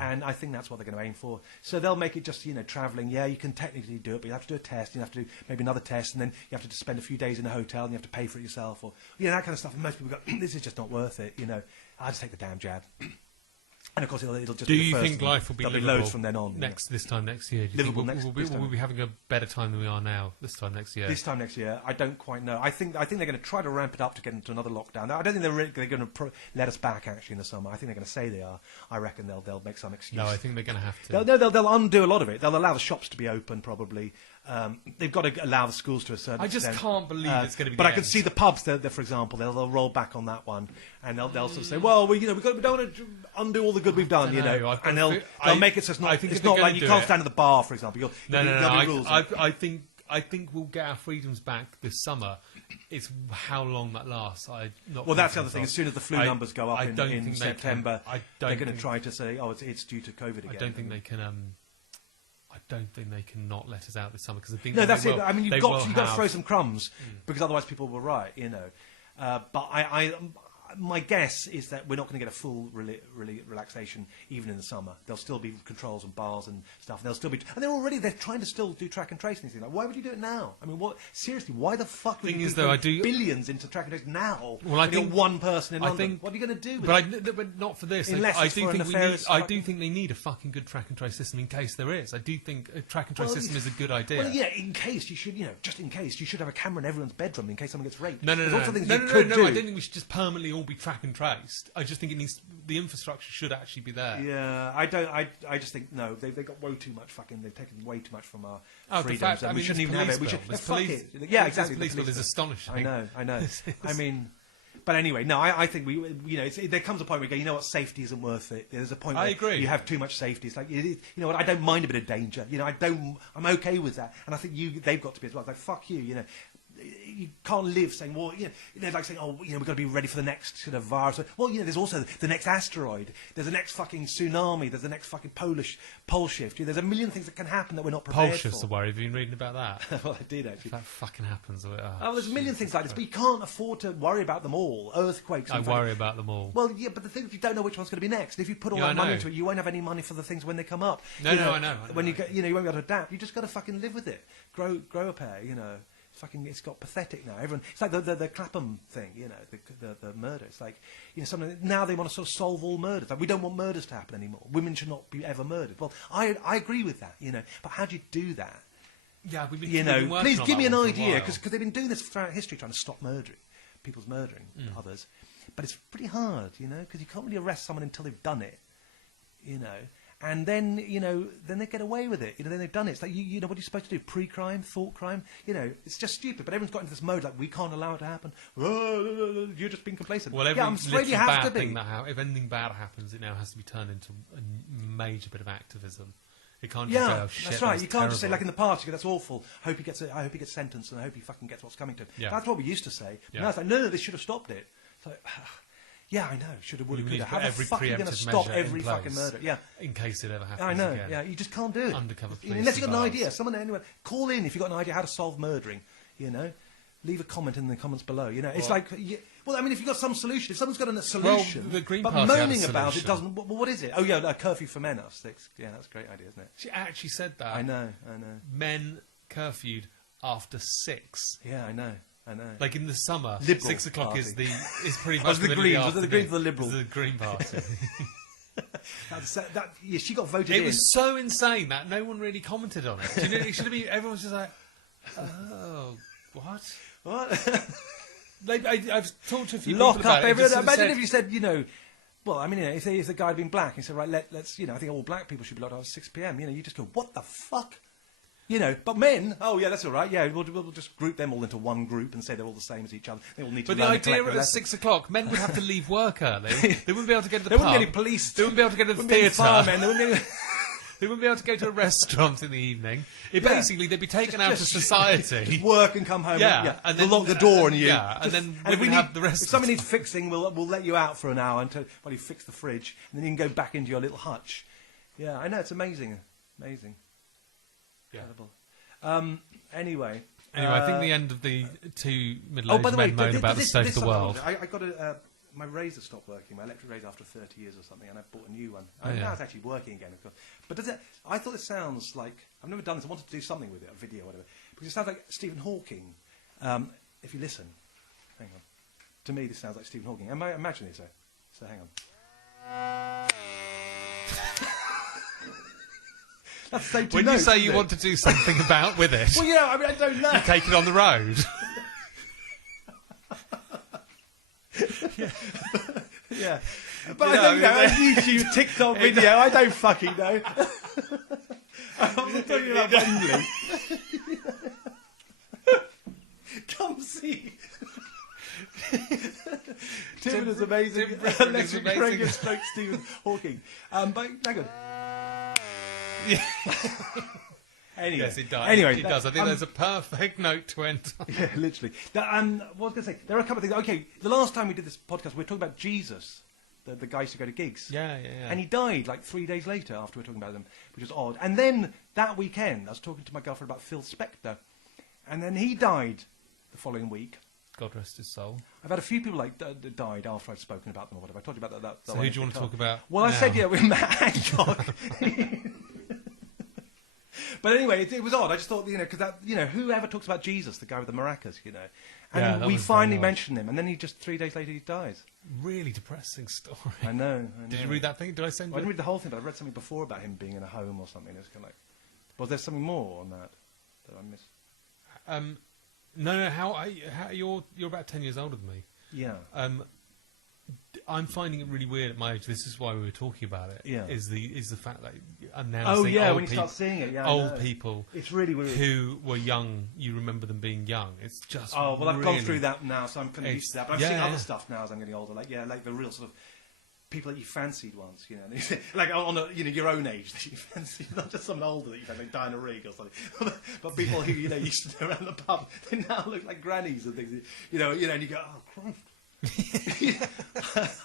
And I think that's what they're going to aim for. So they'll make it just, travelling. Yeah, you can technically do it, but you have to do a test. You have to do maybe another test, and then you have to just spend a few days in a hotel, and you have to pay for it yourself, or that kind of stuff. And most people go, this is just not worth it. I'll just take the damn jab. And of course, it'll just. Do you think life will be livable loads from then on? This time next year? Livable we'll be having a better time than we are now. This time next year. This time next year, I don't quite know. I think they're going to try to ramp it up to get into another lockdown. I don't think they're going to let us back actually in the summer. I think they're going to say they are. I reckon they'll make some excuse. No, I think they're going to have to. They'll undo a lot of it. They'll allow the shops to be open probably. They've got to allow the schools to a certain extent. I just can't believe it's going to be. But I can see the pubs, for example, they'll roll back on that one, and they'll sort of say, well, we don't want to undo all the good we've done, and they'll make it so it's not like you can't stand at the bar, for example. No. I think we'll get our freedoms back this summer. It's how long that lasts. Well, that's the other thing. As soon as the flu numbers go up in September, they're going to try to say, oh, it's due to COVID again. I don't think they can. I don't think they can not let us out this summer because I think that's it. I mean, you've got to throw some crumbs because otherwise people will riot, But my guess is that we're not going to get a full relaxation even in the summer. There'll still be controls and bars and stuff. They'll still be, and they're trying to still do track and trace and things. Like, why would you do it now? I mean, seriously? Why the fuck would you put billions into track and trace now? Well, I think one person in London. What are you going to do? But not for this. I do think they need a fucking good track and trace system in case there is. I do think a track and trace system is a good idea. Well, yeah, in case you should, just in case you should have a camera in everyone's bedroom in case someone gets raped. No. I don't think we should just permanently all be track and traced. I just think the infrastructure should actually be there. Yeah, I just think no. They've got way too much fucking. They've taken way too much from our freedoms. We shouldn't even have it. We should. Yeah, exactly. The police bill is astonishing. I know. I mean. But anyway, no, I think there comes a point where you go, you know what, safety isn't worth it. There's a point where you have too much safety. It's like, you know what, I don't mind a bit of danger. I'm okay with that. And I think they've got to be as well. It's like, fuck you, You can't live saying, well, like saying, oh, we've got to be ready for the next sort of virus. Well, there's also the next asteroid. There's the next fucking tsunami. There's the next fucking pole shift. There's a million things that can happen that we're not prepared for. Pole shift's a worry. Have you been reading about that? Well, I did actually. If that fucking happens. There's a million things like this, but you can't afford to worry about them all. Earthquakes. I worry about them all. Well, yeah, but the thing is, you don't know which one's going to be next. If you put all that money into it, you won't have any money for the things when they come up. I know. When you won't be able to adapt. You just got to fucking live with it. Grow a pair. It's got pathetic now. Everyone, it's like the Clapham thing, the murder. It's like, now they want to sort of solve all murders. Like, we don't want murders to happen anymore. Women should not be ever murdered. Well, I agree with that, But how do you do that? Yeah, we've been please give me an idea, because they've been doing this throughout history, trying to stop people's murdering others. But it's pretty hard, because you can't really arrest someone until they've done it, And then, then they get away with it. Then they've done it. It's like, what are you supposed to do? Pre-crime? Thought crime? It's just stupid. But everyone's got into this mode like, we can't allow it to happen. You're just being complacent. Well, I'm afraid you have to be. If anything bad happens, it now has to be turned into a major bit of activism. It can't just go, shit, that's right. You can't just say, like in the past, you go, that's awful. I hope he gets sentenced, and I hope he fucking gets what's coming to him. Yeah. That's what we used to say. Yeah. Now it's like, no, they should have stopped it. It's like, yeah, I know. Should have, would have, could have. How the fuck are you going to stop every fucking murder? Yeah, in case it ever happens. I know. Again. Yeah, you just can't do it. Undercover police. Unless you've got an idea. Anyone, call in if you've got an idea how to solve murdering. Leave a comment in the comments below. It's like, well, I mean, if you've got some solution, if someone's got a solution, the Green but Party moaning about it doesn't. Well, what is it? Oh yeah, a curfew for men. Yeah, that's a great idea, isn't it? She actually said that. I know. Men curfewed after 6. Yeah, I know. Like in the summer, Liberal 6 o'clock party. is pretty much the Greens. Was it the Greens or the Liberals? The Green Party. She got voted in. It was so insane that no one really commented on it. It should have been. Everyone was just like, Oh, what? What? I've talked to a few Lock people up about it. everyone. Imagine if you said, well, I mean, if the guy had been black and said, right, let's, I think all black people should be locked up at 6 p.m. You just go, what the fuck? But men, oh yeah, that's all right. Yeah, we'll just group them all into one group and say they're all the same as each other. They all need to. But the idea at 6 o'clock, men would have to leave work early. They wouldn't be able to go to the pub. There wouldn't be any police. They wouldn't be able to go to the theatre. They wouldn't be able to go to a restaurant in the evening. Basically, they'd be taken out of society. Just work and come home. Yeah, and then we'll lock the door and you. Yeah, and then if we have the rest. If something needs fixing, we'll let you out for an hour while you fix the fridge, and then you can go back into your little hutch. Yeah, I know, it's amazing. Amazing. Yeah. Incredible. Anyway, I think the end of the two middle-aged men moan about the state of the world. I got my razor stopped working, my electric razor, after 30 years or something, and I bought a new one. Now it's actually working again, of course. But I thought it sounds like, I've never done this, I wanted to do something with it, a video or whatever, because it sounds like Stephen Hawking. If you listen, hang on. To me, this sounds like Stephen Hawking. Am I imagining it? So hang on. That's the same when you say you want to do something about with it, well, I don't know. You take it on the road. Yeah. But I don't know. A YouTube, TikTok video. I don't fucking know. I'm talking about Wembley. Come see. Tim is amazing. Electric Craig stroke Stephen Hawking. But hang on. Yeah. Anyway, yes, it does. Anyway, it does. I think there's a perfect note to end on. Yeah, literally. What was I going to say? There are a couple of things. Okay, the last time we did this podcast, we were talking about Jesus, the guy used to go to gigs. Yeah. And he died like 3 days later after we were talking about him, which is odd. And then that weekend, I was talking to my girlfriend about Phil Spector, and then he died the following week. God rest his soul. I've had a few people that died after I'd spoken about them or whatever. I told you about that. So who do you want to talk about? Well, I said, with Matt Hancock. But anyway, it was odd. I just thought, because whoever talks about Jesus, the guy with the maracas, and we finally mentioned him, and then 3 days later he dies. Really depressing story. I know. Did you read that thing? Did I send you? I didn't read the whole thing, but I read something before about him being in a home or something. It was kind of like, was there something more on that I missed? No. How you're about 10 years older than me. Yeah. I'm finding it really weird at my age. This is why we were talking about it. Yeah. Is the fact that I'm now seeing when you start seeing it, old people. It's really weird. Who were young. You remember them being young. It's just. Oh well, I've gone through that now, so I'm kind of used to that. But I'm seeing other stuff now as I'm getting older. Like the real sort of people that you fancied once. Like on your own age that you fancied, not just someone older that you found like dying a rig or something, but people who used to go around the pub. They now look like grannies and things. And you go, oh Christ.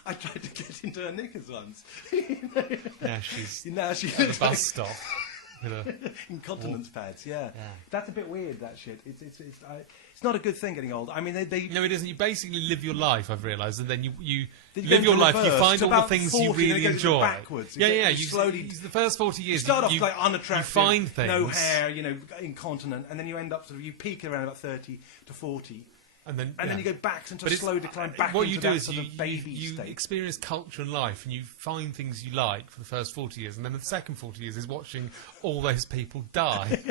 I tried to get into her knickers once. Yeah, she's at the bus stop. Incontinence pads, yeah. That's a bit weird, that shit. It's not a good thing getting old. I mean, No, it isn't. You basically live your life, I've realised, and then you live your life, you find all the things 40, you really enjoy. Backwards. You slowly... The first 40 years, you start off like unattractive, you find things. No hair, incontinent, and then you end up you peak around about 30 to 40. And then you go back into a slow decline back what into you do that is sort of baby state. You experience culture and life, and you find things you like for the first 40 years, and then the second 40 years is watching all those people die.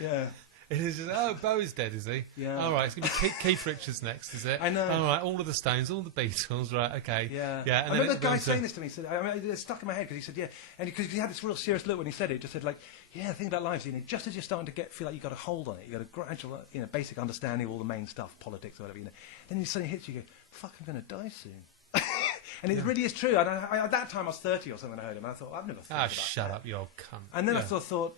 Yeah. It is just, Bo is dead, is he? Yeah. All right, it's going to be Keith Richards next, is it? I know. All right, all of the Stones, all the Beatles, right, okay. Yeah. And I remember the guy saying this to me. He said, it stuck in my head because he said, and because he had this real serious look when he said it, just said like, the thing about life is, just as you're starting to feel like you've got a hold on it, you've got a gradual, basic understanding of all the main stuff, politics or whatever, then it suddenly hits you, you go, fuck, I'm going to die soon. And it really is true. And at that time I was 30 or something when I heard him, and I thought, I've never thought about that. Shut up, you old cunt. And then I thought,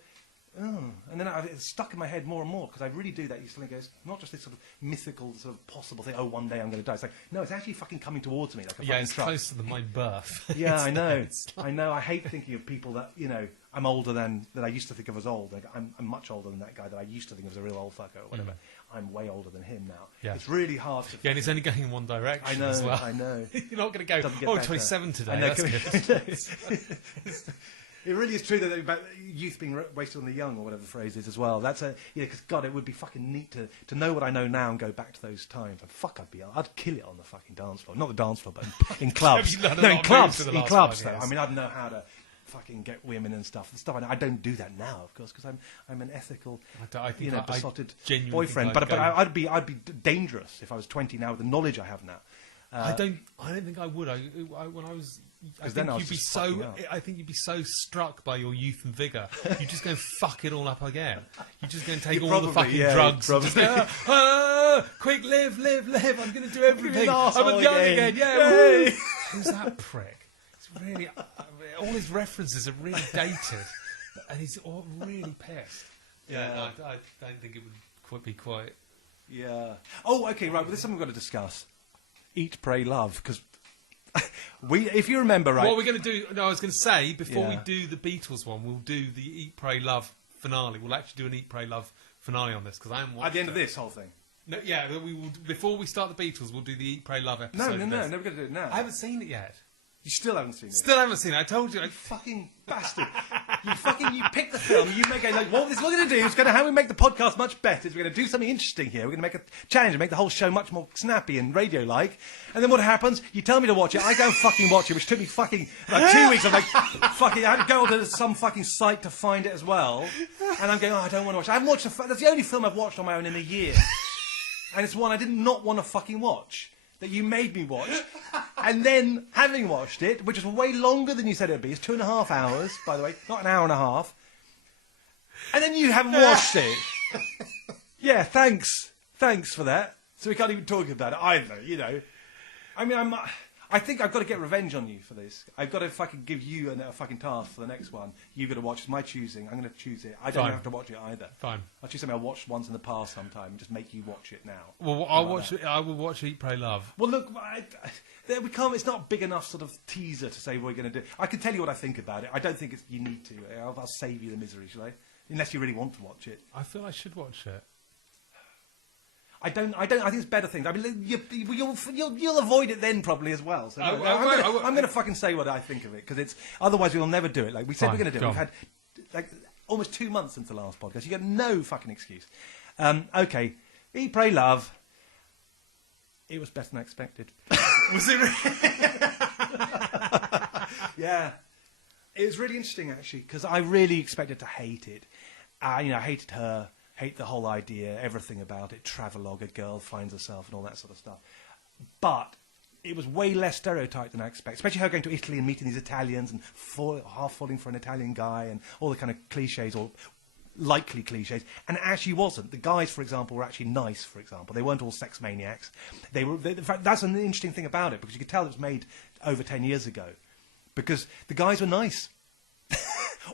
and then it's stuck in my head more and more, because I really do that. You suddenly go, it's not just this sort of mythical, sort of possible thing, one day I'm going to die. It's like, no, it's actually fucking coming towards me like a fucking it's truck. closer than my birth. Yeah, I know. I know. I hate thinking of people that, I'm older than, that I used to think of as old. Like, I'm much older than that guy that I used to think of as a real old fucker or whatever. I'm way older than him now. Yeah. It's really hard to... Yeah, and it's only going in one direction as well. I know. You're not going to go, 27 today, I know, that's good. It really is true that about youth being wasted on the young, or whatever the phrase is, as well. That's because God, it would be fucking neat to know what I know now and go back to those times. And fuck, I'd kill it on the fucking dance floor. Not the dance floor, but in clubs. In clubs, though. I mean, I'd know how to fucking get women and stuff. I don't do that now, of course, because I'm an ethical, besotted boyfriend. But I'd be dangerous if I was 20 now with the knowledge I have now. I don't think I would. When I was, I think you'd be so struck by your youth and vigour, you'd just go and fuck it all up again. You'd just go and take all the fucking drugs. And just go, quick, live! I'm going to do everything. I'm young again. Yeah. Who's that prick? It's really all his references are really dated, and he's all really pissed. Yeah, no, I don't think it would be quite. Yeah. Oh, okay, right. Well, this is something we've got to discuss. Eat, Pray, Love, because if you remember, right... What we're going to do... No, I was going to say, before we do the Beatles one, we'll do the Eat, Pray, Love finale. We'll actually do an Eat, Pray, Love finale on this, because I haven't watched at the end of this whole thing? No, yeah, we will, before we start the Beatles, we'll do the Eat, Pray, Love No, episode. we're going to do it now. I haven't seen it yet. You still haven't seen it? Still haven't seen it. I told you. You fucking bastard. You pick the film, you make it like, what we're going to do is how we make the podcast much better is we're going to do something interesting here. We're going to make a challenge and make the whole show much more snappy and radio-like. And then what happens, you tell me to watch it, I go and fucking watch it, which took me fucking like 2 weeks. I'm like, fucking, I had to go to some fucking site to find it as well. And I'm going, I don't want to watch it. I haven't watched that's the only film I've watched on my own in a year. And it's one I did not want to fucking watch. That you made me watch, and then having watched it, which is way longer than you said it would be, it's 2.5 hours, by the way, not an hour and a half, and then you haven't watched it. Yeah, thanks for that. So we can't even talk about it either, you know. I mean, I think I've got to get revenge on you for this. I've got to fucking give you a fucking task for the next one. You've got to watch it. It's my choosing. I'm going to choose it. I don't have to watch it either. Fine. I'll choose something I watched once in the past sometime and just make you watch it now. Well, I will watch Eat, Pray, Love. Well, look, we can't. It's not a big enough sort of teaser to say what we're going to do. I can tell you what I think about it. I don't think you need to. I'll save you the misery, shall I? Unless you really want to watch it. I feel I should watch it. I don't. I think it's better things. I mean, you'll avoid it then probably as well. So I'm going to fucking say what I think of it because it's otherwise we'll never do it. Like we said, we're going to do it. We've had like almost 2 months since the last podcast. You get no fucking excuse. Okay, Eat, Pray, Love. It was better than I expected. Was it? Yeah, it was really interesting actually because I really expected to hate it. I hated her. Hate the whole idea, everything about it, travelogue, a girl finds herself and all that sort of stuff. But it was way less stereotyped than I expected, especially her going to Italy and meeting these Italians and half falling for an Italian guy and all the kind of cliches or likely cliches. And it actually wasn't. The guys, for example, were actually nice, for example. They weren't all sex maniacs. In fact, that's an interesting thing about it because you could tell it was made over 10 years ago because the guys were nice.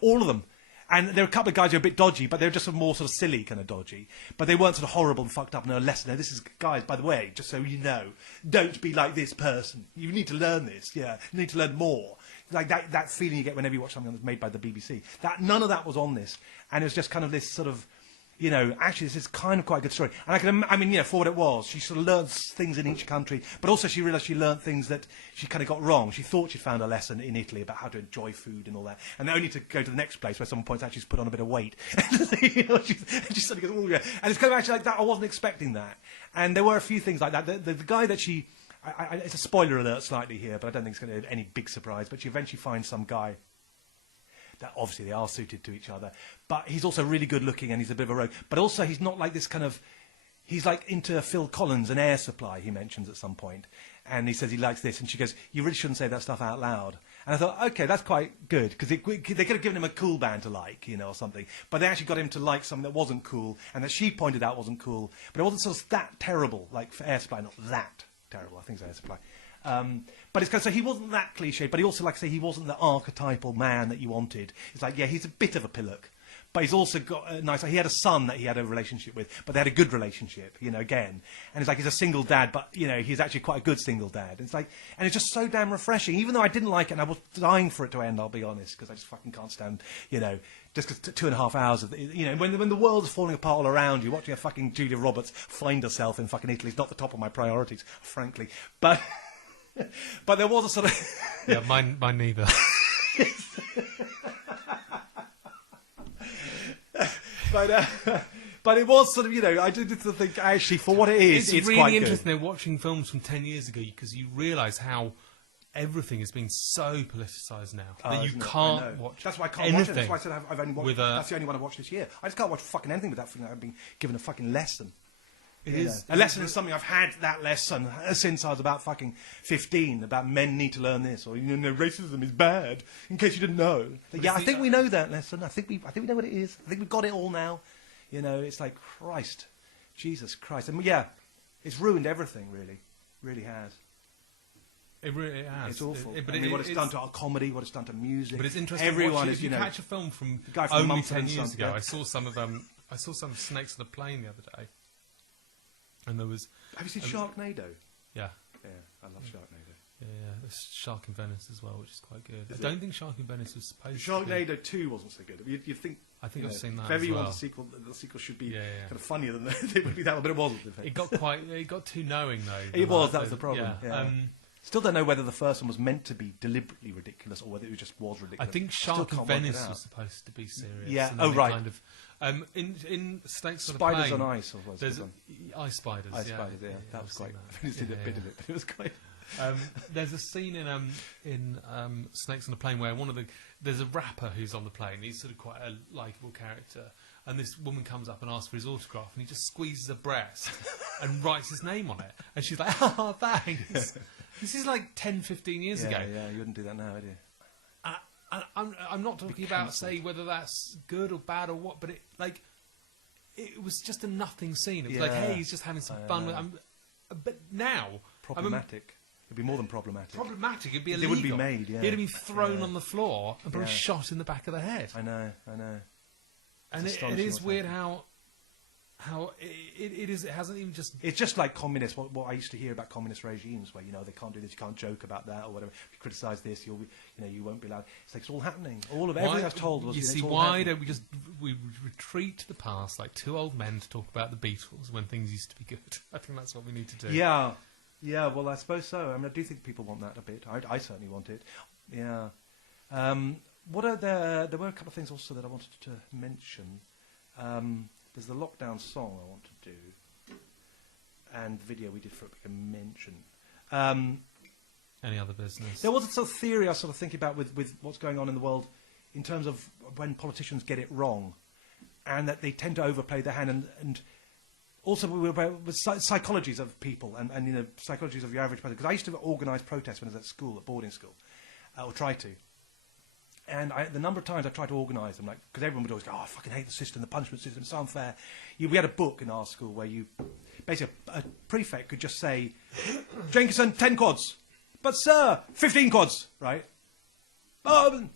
All of them. And there were a couple of guys who were a bit dodgy, but they were just more sort of silly kind of dodgy. But they weren't sort of horrible and fucked up and a lesson. No, this is, guys, by the way, just so you know, don't be like this person. You need to learn this, yeah. You need to learn more. Like that feeling you get whenever you watch something that's made by the BBC. None of that was on this. And it was just kind of this sort of, actually this is kind of quite a good story. And for what it was, she sort of learned things in each country, but also she realised she learned things that she kind of got wrong. She thought she'd found a lesson in Italy about how to enjoy food and all that, and only to go to the next place where someone points out she's put on a bit of weight. She suddenly goes, oh yeah. And it's kind of actually like that. I wasn't expecting that. And there were a few things like that. The guy that she... it's a spoiler alert slightly here, but I don't think it's going to be any big surprise, but she eventually finds some guy that obviously they are suited to each other, but he's also really good looking and he's a bit of a rogue. But also he's not like this kind of... He's like into Phil Collins and Air Supply, he mentions at some point. And he says he likes this, and she goes, you really shouldn't say that stuff out loud. And I thought, okay, that's quite good, because they could have given him a cool band to like, or something. But they actually got him to like something that wasn't cool, and that she pointed out wasn't cool. But it wasn't sort of that terrible, like for Air Supply, not that terrible, I think it's Air Supply. But it's kind of, so he wasn't that cliche, but he also, like I say, he wasn't the archetypal man that you wanted. It's like, yeah, he's a bit of a pillock, but he's also got a nice... He had a son that he had a relationship with, but they had a good relationship, again. And it's like he's a single dad, but, he's actually quite a good single dad. It's like, and it's just so damn refreshing, even though I didn't like it, and I was dying for it to end, I'll be honest, because I just fucking can't stand, just because 2.5 hours of, when the world's falling apart all around you, watching a fucking Julia Roberts find herself in fucking Italy is not the top of my priorities, frankly. But there was a sort of... Yeah, mine neither. But it was sort of, I did think, actually, for what it is, it's really quite interesting good. watching films from 10 years ago because you realise how everything has been so politicised now that you isn't it? I can't know. watch. That's why I can't anything watch it. That's why I said I've only watched. with a- That's the only one I've watched this year. I just can't watch fucking anything without feeling like I've been given a fucking lesson. It is A lesson is something I've had that lesson since I was about fucking 15 about men need to learn this, or racism is bad. In case you didn't know. Yeah, I think we know that lesson. I think we know what it is. I think we've got it all now. It's like Christ, Jesus Christ, and yeah, it's ruined everything. Really has. It really has. It's awful. But what it's done to our comedy, what it's done to music. But it's interesting. Everyone if you catch a film from guy from only Mumford 10 and years Son, ago. yeah. I saw some of I saw some Snakes on a Plane the other day, and there was. Have you seen Sharknado? Yeah. Yeah, I love Sharknado. Yeah, there's Shark in Venice as well, which is quite good. Is I don't think Shark in Venice was supposed to Sharknado 2 wasn't so good. You'd think. I think I've seen that. If ever as you well. want a sequel, the sequel should be Yeah. kind of funnier than it would be that one, but it wasn't. In fact. It got too knowing though. It was. That was the problem. Yeah. Yeah. Still don't know whether the first one was meant to be deliberately ridiculous or whether it just was ridiculous. I think Still Shark in can't work it Venice out. was supposed to be serious. Yeah. and then Oh, it right. Kind of, in Snakes on a Spiders Plane. on Ice. Or was There's it one? Ice Spiders. Ice yeah. Spiders. Yeah, that was quite. I finished a bit of it, but it was quite. There's a scene in Snakes on a Plane where there's a rapper who's on the plane. He's sort of quite a likeable character, and this woman comes up and asks for his autograph, and he just squeezes her breast and writes his name on it, and she's like, "Oh, thanks." This is like 10, 15 years ago. Yeah, you wouldn't do that now, would you? I'm not talking about cancelled. say whether that's good or bad or what, but it was just a nothing scene. It was like, hey, he's just having some fun. But now Problematic. It'd be more than problematic. Problematic. It'd be It illegal. wouldn't be made. Yeah. He'd have been thrown on the floor and probably Yeah. shot in the back of the head. I know. And It's it astonishing is what's weird happened. how it is. It hasn't even just. It's just like communists. What I used to hear about communist regimes, where they can't do this, you can't joke about that, or whatever. If you criticise this, you won't be allowed. It's like it's all happening. Everything I was told was. You see, it's all why happening. don't we retreat to the past like two old men to talk about the Beatles when things used to be good? I think that's what we need to do. Yeah. Well, I suppose so. I mean, I do think people want that a bit. I certainly want it. Yeah. What are there were a couple of things also that I wanted to mention. There's the lockdown song I want to do, and the video we did for it we can mention. Any other business? There was a sort of theory I was sort of thinking about with what's going on in the world in terms of when politicians get it wrong, and that they tend to overplay their hand, and also with psychologies of people and psychologies of your average person. Because I used to organise protests when I was at school, at boarding school, or try to. And the number of times I tried to organise them, because everyone would always go, "Oh, I fucking hate the system, the punishment system, it's so unfair." We had a book in our school where basically a prefect could just say, "Jenkinson, 10 quads. But sir, 15 quads, right? Oh, it'd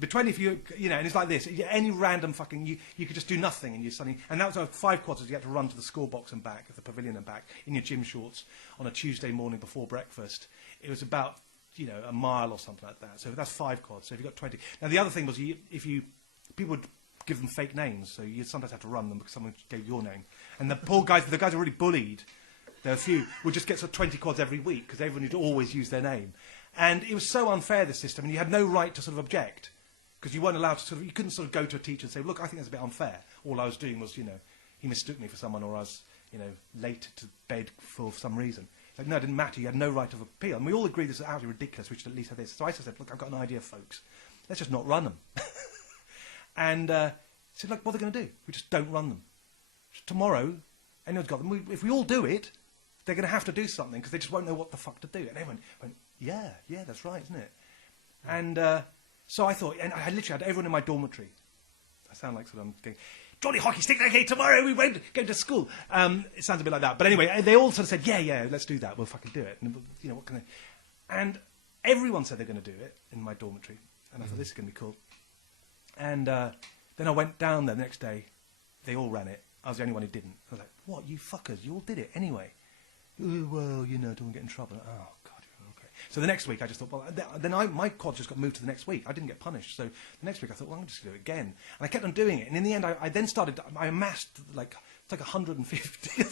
be 20 for you, and it's like this. Any random fucking, you could just do nothing, and you suddenly, and that was 5 quads, you had to run to the school box and back, the pavilion and back, in your gym shorts on a Tuesday morning before breakfast. It was about, a mile or something like that. So that's 5 quads. So if you got 20. Now the other thing was, people would give them fake names, so you'd sometimes have to run them because someone gave your name. And the poor guys, the guys who were really bullied, there were a few, would just get sort of 20 quads every week because everyone would always use their name. And it was so unfair, this system, and you had no right to sort of object. Because you weren't allowed to you couldn't sort of go to a teacher and say, "Look, I think that's a bit unfair." All I was doing was, he mistook me for someone, or I was, late to bed for some reason. It's like, no, it didn't matter. You had no right of appeal. And we all agreed this is absolutely ridiculous. We should at least have this. So I said, "Look, I've got an idea, folks. Let's just not run them." And said, "Look, what are they going to do? We just don't run them. Tomorrow, anyone's got them. If we all do it, they're going to have to do something because they just won't know what the fuck to do." And everyone went, "Yeah, that's right, isn't it?" And so I thought, and I literally had everyone in my dormitory. I sound like I'm going, "Johnny Hockey stick, okay, tomorrow we won't go to school." It sounds a bit like that. But anyway, they all sort of said, yeah, let's do that. We'll fucking do it. And, what can they... And everyone said they're going to do it in my dormitory. And I thought, this is going to be cool. And then I went down there the next day. They all ran it. I was the only one who didn't. I was like, "What, you fuckers? You all did it anyway." "Oh, well, don't get in trouble." Oh, God. So the next week I just thought, well, then my quad just got moved to the next week. I didn't get punished. So the next week I thought, well, I'm just going to do it again. And I kept on doing it. And in the end, I amassed it's like 150.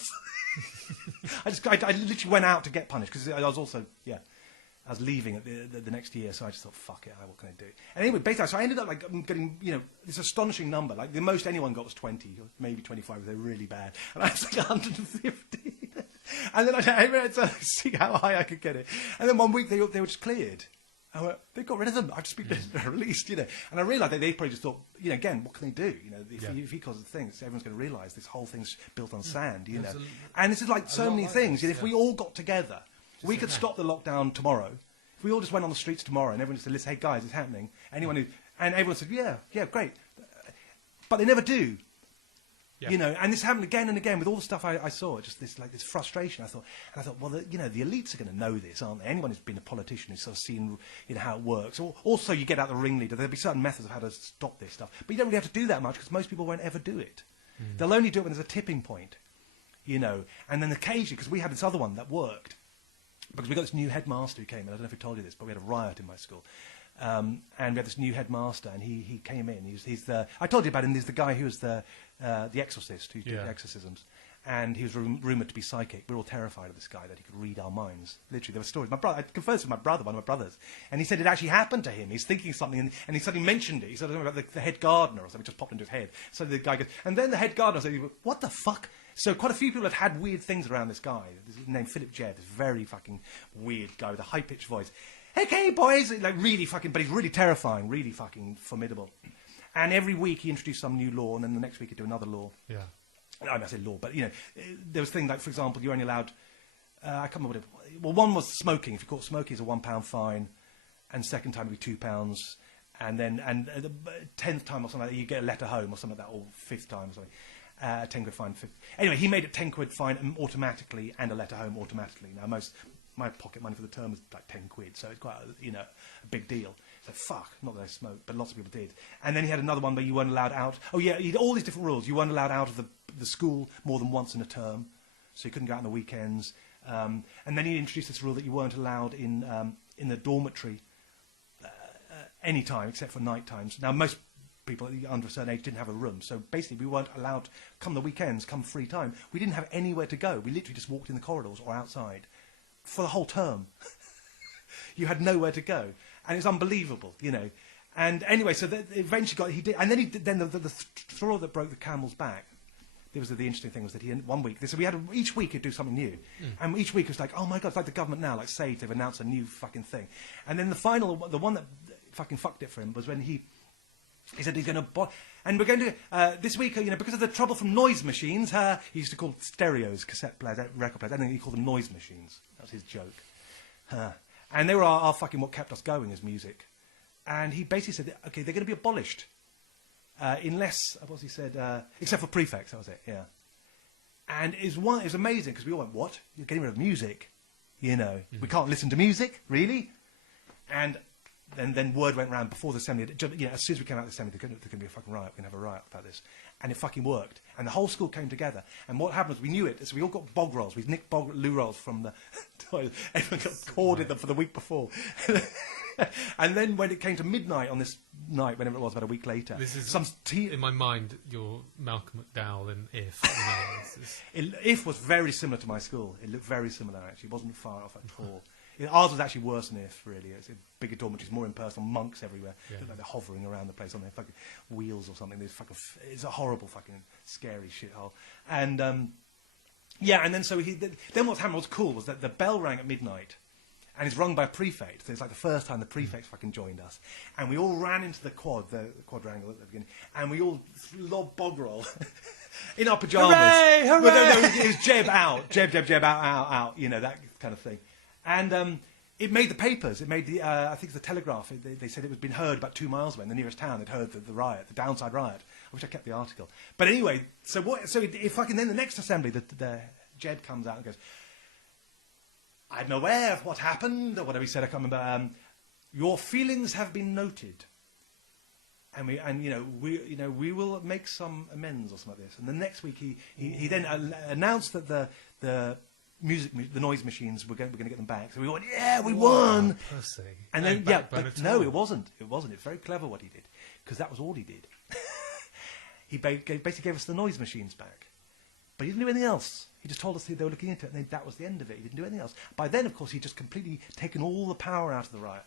I literally went out to get punished because I was also, I was leaving at the next year. So I just thought, fuck it, what can I do? And anyway, basically, so I ended up getting, this astonishing number. Like the most anyone got was 20, or maybe 25 if they're really bad. And I was like 150. And then I had to see how high I could get it. And then one week they were just cleared. I went, they got rid of them. I've just been released, And I realised that they probably just thought, again, what can they do? If he causes things, everyone's going to realise this whole thing's built on sand, And this is like so many things. If we all got together, we could stop the lockdown tomorrow. If we all just went on the streets tomorrow and everyone just said, listen, hey guys, it's happening. And everyone said, yeah, great. But they never do. Yeah. And this happened again and again with all the stuff I saw. Just this frustration. I thought, well, the elites are going to know this, aren't they? Anyone who's been a politician who's sort of seen, how it works. Also, you get out the ringleader. There'll be certain methods of how to stop this stuff, but you don't really have to do that much because most people won't ever do it. They'll only do it when there's a tipping point, And then occasionally, because we had this other one that worked, because we got this new headmaster who came in. I don't know if I told you this, but we had a riot in my school. And we had this new headmaster, and he came in. He's the I told you about him. He's the guy who was the exorcist who did exorcisms, and he was rumoured to be psychic. We were all terrified of this guy, that he could read our minds. Literally, there were stories. My brother, I conversed with my brother, one of my brothers, and he said it actually happened to him. He's thinking something, and he suddenly mentioned it. He said something about the head gardener or something. It just popped into his head. So the guy goes, and then the head gardener said, "What the fuck?" So quite a few people had weird things around this guy. This named Philip Jebb, this very fucking weird guy with a high pitched voice. Okay, boys, like really fucking, but he's really terrifying, really fucking formidable. And every week he introduced some new law, and then the next week he'd do another law. Yeah. I mean, I say law, but there was things like, for example, you're only allowed. I can't remember what it. Well, one was smoking. If you're caught smoking, it's a £1 fine, and second time it'd be £2, and then the 10th time or something like that, you get a letter home or something like that, or 5th time or something. 10 quid fine. Anyway, he made it 10 quid fine automatically and a letter home automatically. Now, my pocket money for the term was like 10 quid, so it's quite a big deal. So fuck, not that I smoked, but lots of people did. And then he had another one where you weren't allowed out. Oh yeah, he had all these different rules. You weren't allowed out of the school more than once in a term, so you couldn't go out on the weekends. And then he introduced this rule that you weren't allowed in the dormitory any time except for night times. Now most people under a certain age didn't have a room, so basically we weren't allowed, come the weekends, come free time, we didn't have anywhere to go. We literally just walked in the corridors or outside for the whole term. You had nowhere to go, and it's unbelievable, And anyway, so eventually he did, and then the straw that broke the camel's back. There was the interesting thing was that one week. So we had each week he'd do something new, and each week it was like, oh my god, it's like the government now, like Sage, they've announced a new fucking thing, and then the one that fucking fucked it for him was when he said he's going to and we're going to this week, because of the trouble from noise machines. He used to call stereos, cassette players, record players. I think he called them noise machines. That was his joke. And they were our fucking what kept us going as music. And he basically said, okay, they're going to be abolished unless, what's he said, except for prefects. That was it. Yeah. And it was amazing because we all went, what? You're getting rid of music? We can't listen to music, really? And then word went round before the assembly. As soon as we came out of the assembly, there's going to be a fucking riot. We're going to have a riot about this. And it fucking worked. And the whole school came together. And what happened was we knew it. So we all got bog rolls. We nicked loo rolls from the toilet. Everyone got corded them for the week before. And then when it came to midnight on this night, whenever it was, about a week later, this is in my mind, your Malcolm McDowell in If. If was very similar to my school. It looked very similar, actually. It wasn't far off at all. Ours was actually worse than If, really. It's a bigger dormitories, more impersonal, monks everywhere. Yeah. Like they're hovering around the place on their fucking wheels or something. It's a horrible fucking scary shithole. And and then so then what happened was cool was that the bell rang at midnight, and it's rung by a prefect. So it's like the first time the prefect fucking joined us, and we all ran into the quadrangle at the beginning, and we all lobbed bog roll. In our pyjamas. Hooray! Hooray! Well, it was Jeb out, Jeb out, that kind of thing. And it made the papers. It made I think the Telegraph. They said it was been heard about 2 miles away in the nearest town. They'd heard the riot, the downside riot. I wish I kept the article. But anyway, so fucking then the next assembly, the Jed comes out and goes, I'm aware of what happened, or whatever he said. I can't remember. Your feelings have been noted, and we will make some amends or something like this. And the next week he then announced that the noise machines were going to get them back. So we went, yeah, we won. Pussy. And then but no, it wasn't. It's very clever what he did, because that was all he did. He basically gave us the noise machines back, but he didn't do anything else. He just told us they were looking into it, and that was the end of it. He didn't do anything else. By then, of course, he'd just completely taken all the power out of the riot,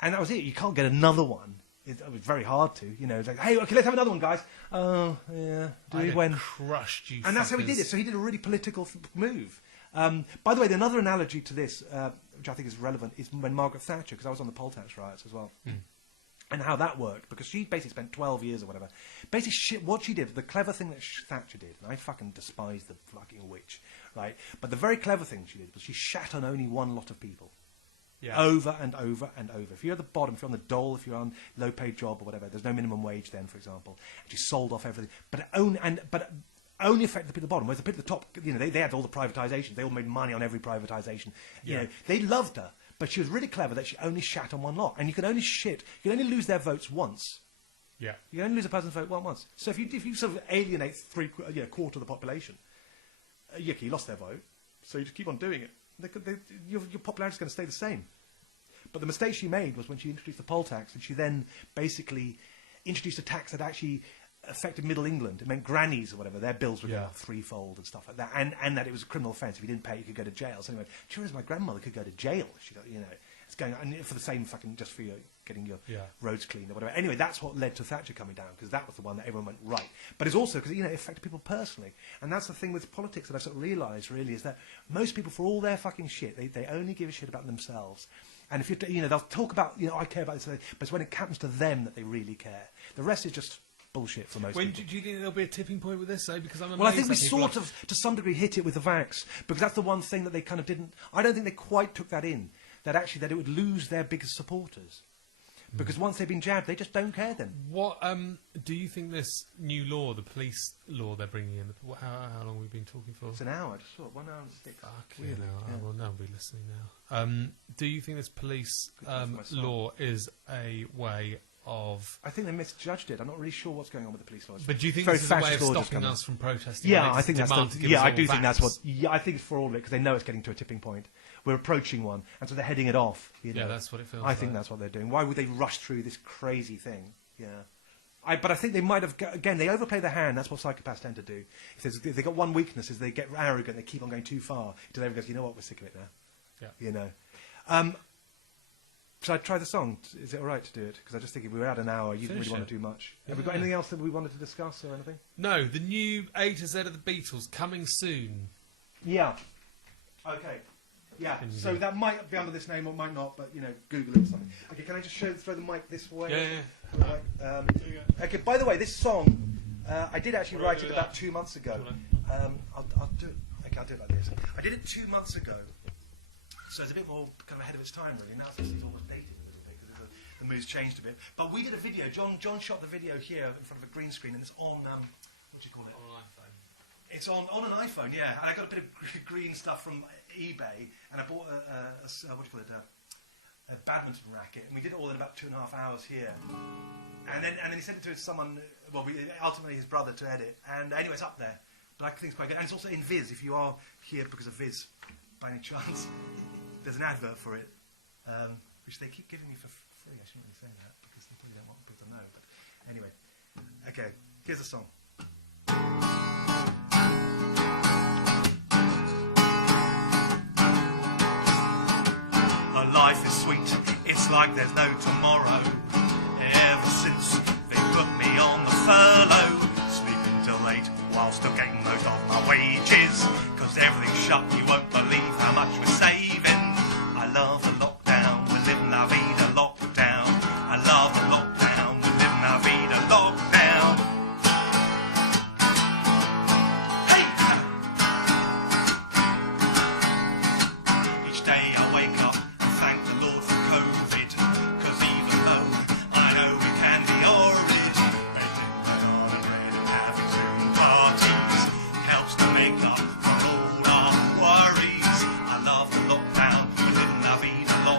and that was it. You can't get another one. It was very hard to, It's like, hey, okay, let's have another one, guys. Oh, yeah. Crushed you. And that's how he did it. So he did a really political move. By the way, another analogy to this, which I think is relevant, is when Margaret Thatcher, because I was on the poll tax riots as well, and how that worked, because she basically spent 12 years or whatever. Basically, what she did, the clever thing that Thatcher did, and I fucking despise the fucking witch, right? But the very clever thing she did was she shat on only one lot of people. Yeah. Over and over and over. If you're at the bottom, if you're on the dole, if you're on low-paid job or whatever, there's no minimum wage then, for example. And she sold off everything, but only affected the people at the bottom. Whereas the people at the top, they had all the privatisations. They all made money on every privatisation. They loved her, but she was really clever that she only shat on one lot. And you can only lose their votes once. Yeah. You can only lose a person's vote once. So if you sort of alienate quarter of the population, you lost their vote. So you just keep on doing it. Your popularity is going to stay the same. But the mistake she made was when she introduced the poll tax, and she then basically introduced a tax that actually affected Middle England. It meant grannies or whatever, their bills would go up threefold and stuff like that, and that it was a criminal offence. If you didn't pay, you could go to jail. So anyway, sure as my grandmother could go to jail if she got, it's going on, and for the same fucking, just for getting your roads cleaned or whatever. Anyway, that's what led to Thatcher coming down, because that was the one that everyone went right. But it's also because, it affected people personally. And that's the thing with politics that I've sort of realised, really, is that most people, for all their fucking shit, they only give a shit about themselves. And if they'll talk about, I care about this, but it's when it happens to them that they really care. The rest is just bullshit for most people. Do you think there'll be a tipping point with this, though? Because I'm amazed. Well, I think we sort of, to some degree, hit it with the vax, because that's the one thing that they kind of didn't. I don't think they quite took that in. That it would lose their biggest supporters. Because once they've been jabbed, they just don't care then. What do you think this new law, the police law they're bringing in, how long have we been talking for? It's an hour, I just saw it, 1 hour and 6. Weird. Well, no one will be listening now. Do you think this police law is a way of... I think they misjudged it. I'm not really sure what's going on with the police laws. But do you think this is a way of stopping us from protesting? Yeah, I think that's I do think that's what... Yeah, I think it's for all of it, because they know it's getting to a tipping point. We're approaching one, and so they're heading it off. Yeah, that's what it feels like. I think that's what they're doing. Why would they rush through this crazy thing? Yeah. But I think they might have... Again, they overplay their hand. That's what psychopaths tend to do. If they've got one weakness, is they get arrogant. They keep on going too far until everyone goes, you know what, we're sick of it now. Yeah. Should I try the song? Is it all right to do it? Because I just think if we were at an hour, you didn't really want to do much. Have we got anything else that we wanted to discuss or anything? No, the new A to Z of the Beatles coming soon. Yeah. Okay. Yeah, so that might be under this name or might not, but, Google it or something. Okay, can I just throw the mic this way? Yeah. Okay, by the way, this song, I did actually write it about 2 months ago. I'll do it. Okay, I'll do it like this. I did it 2 months ago, so it's a bit more kind of ahead of its time, really. Now it's almost dated a little bit, because the mood's changed a bit. But we did a video. John shot the video here in front of a green screen, and it's on, what do you call it? On an iPhone. It's on an iPhone, yeah. And I got a bit of green stuff from eBay, and I bought a badminton racket, and we did it all in about 2.5 hours here. And then he sent it to someone, ultimately his brother, to edit. And anyway, it's up there. But I think it's quite good. And it's also in Viz. If you are here because of Viz, by any chance, there's an advert for it, which they keep giving me for free. I shouldn't really say that, because they probably don't want people to know. But anyway, okay, here's the song. Life is sweet, it's like there's no tomorrow. Ever since they put me on the furlough, sleeping till late while still getting most of my wages. Cause everything's shut, you won't believe how much we're saving. I love the lockdown, we're living La Vida Lockdown. I love the lockdown, we're living La Vida Lockdown. Hey! Each day I wake up, thank the Lord for COVID, cause even though I know it can be horrid, baking bread on a bread and having Zoom parties helps to make up for all our worries. I love the lockdown, we live in La Vida Lockdown.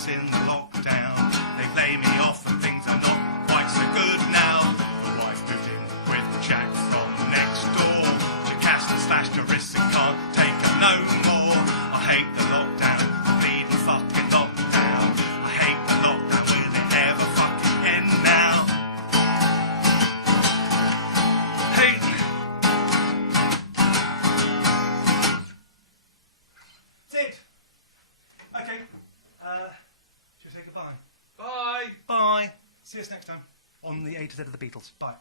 house in the lockdown. They play me off and things are not quite so good now. The wife moved in with Jack from next door. She cashed and slashed her wrists and can't take it no more. I hate the lockdown, the bleeding fucking lockdown. I hate the lockdown, will it ever fucking end now? Hate. That's it. Okay. Should we say goodbye? Bye. Bye. See us next time on the A to Z of the Beatles. Bye.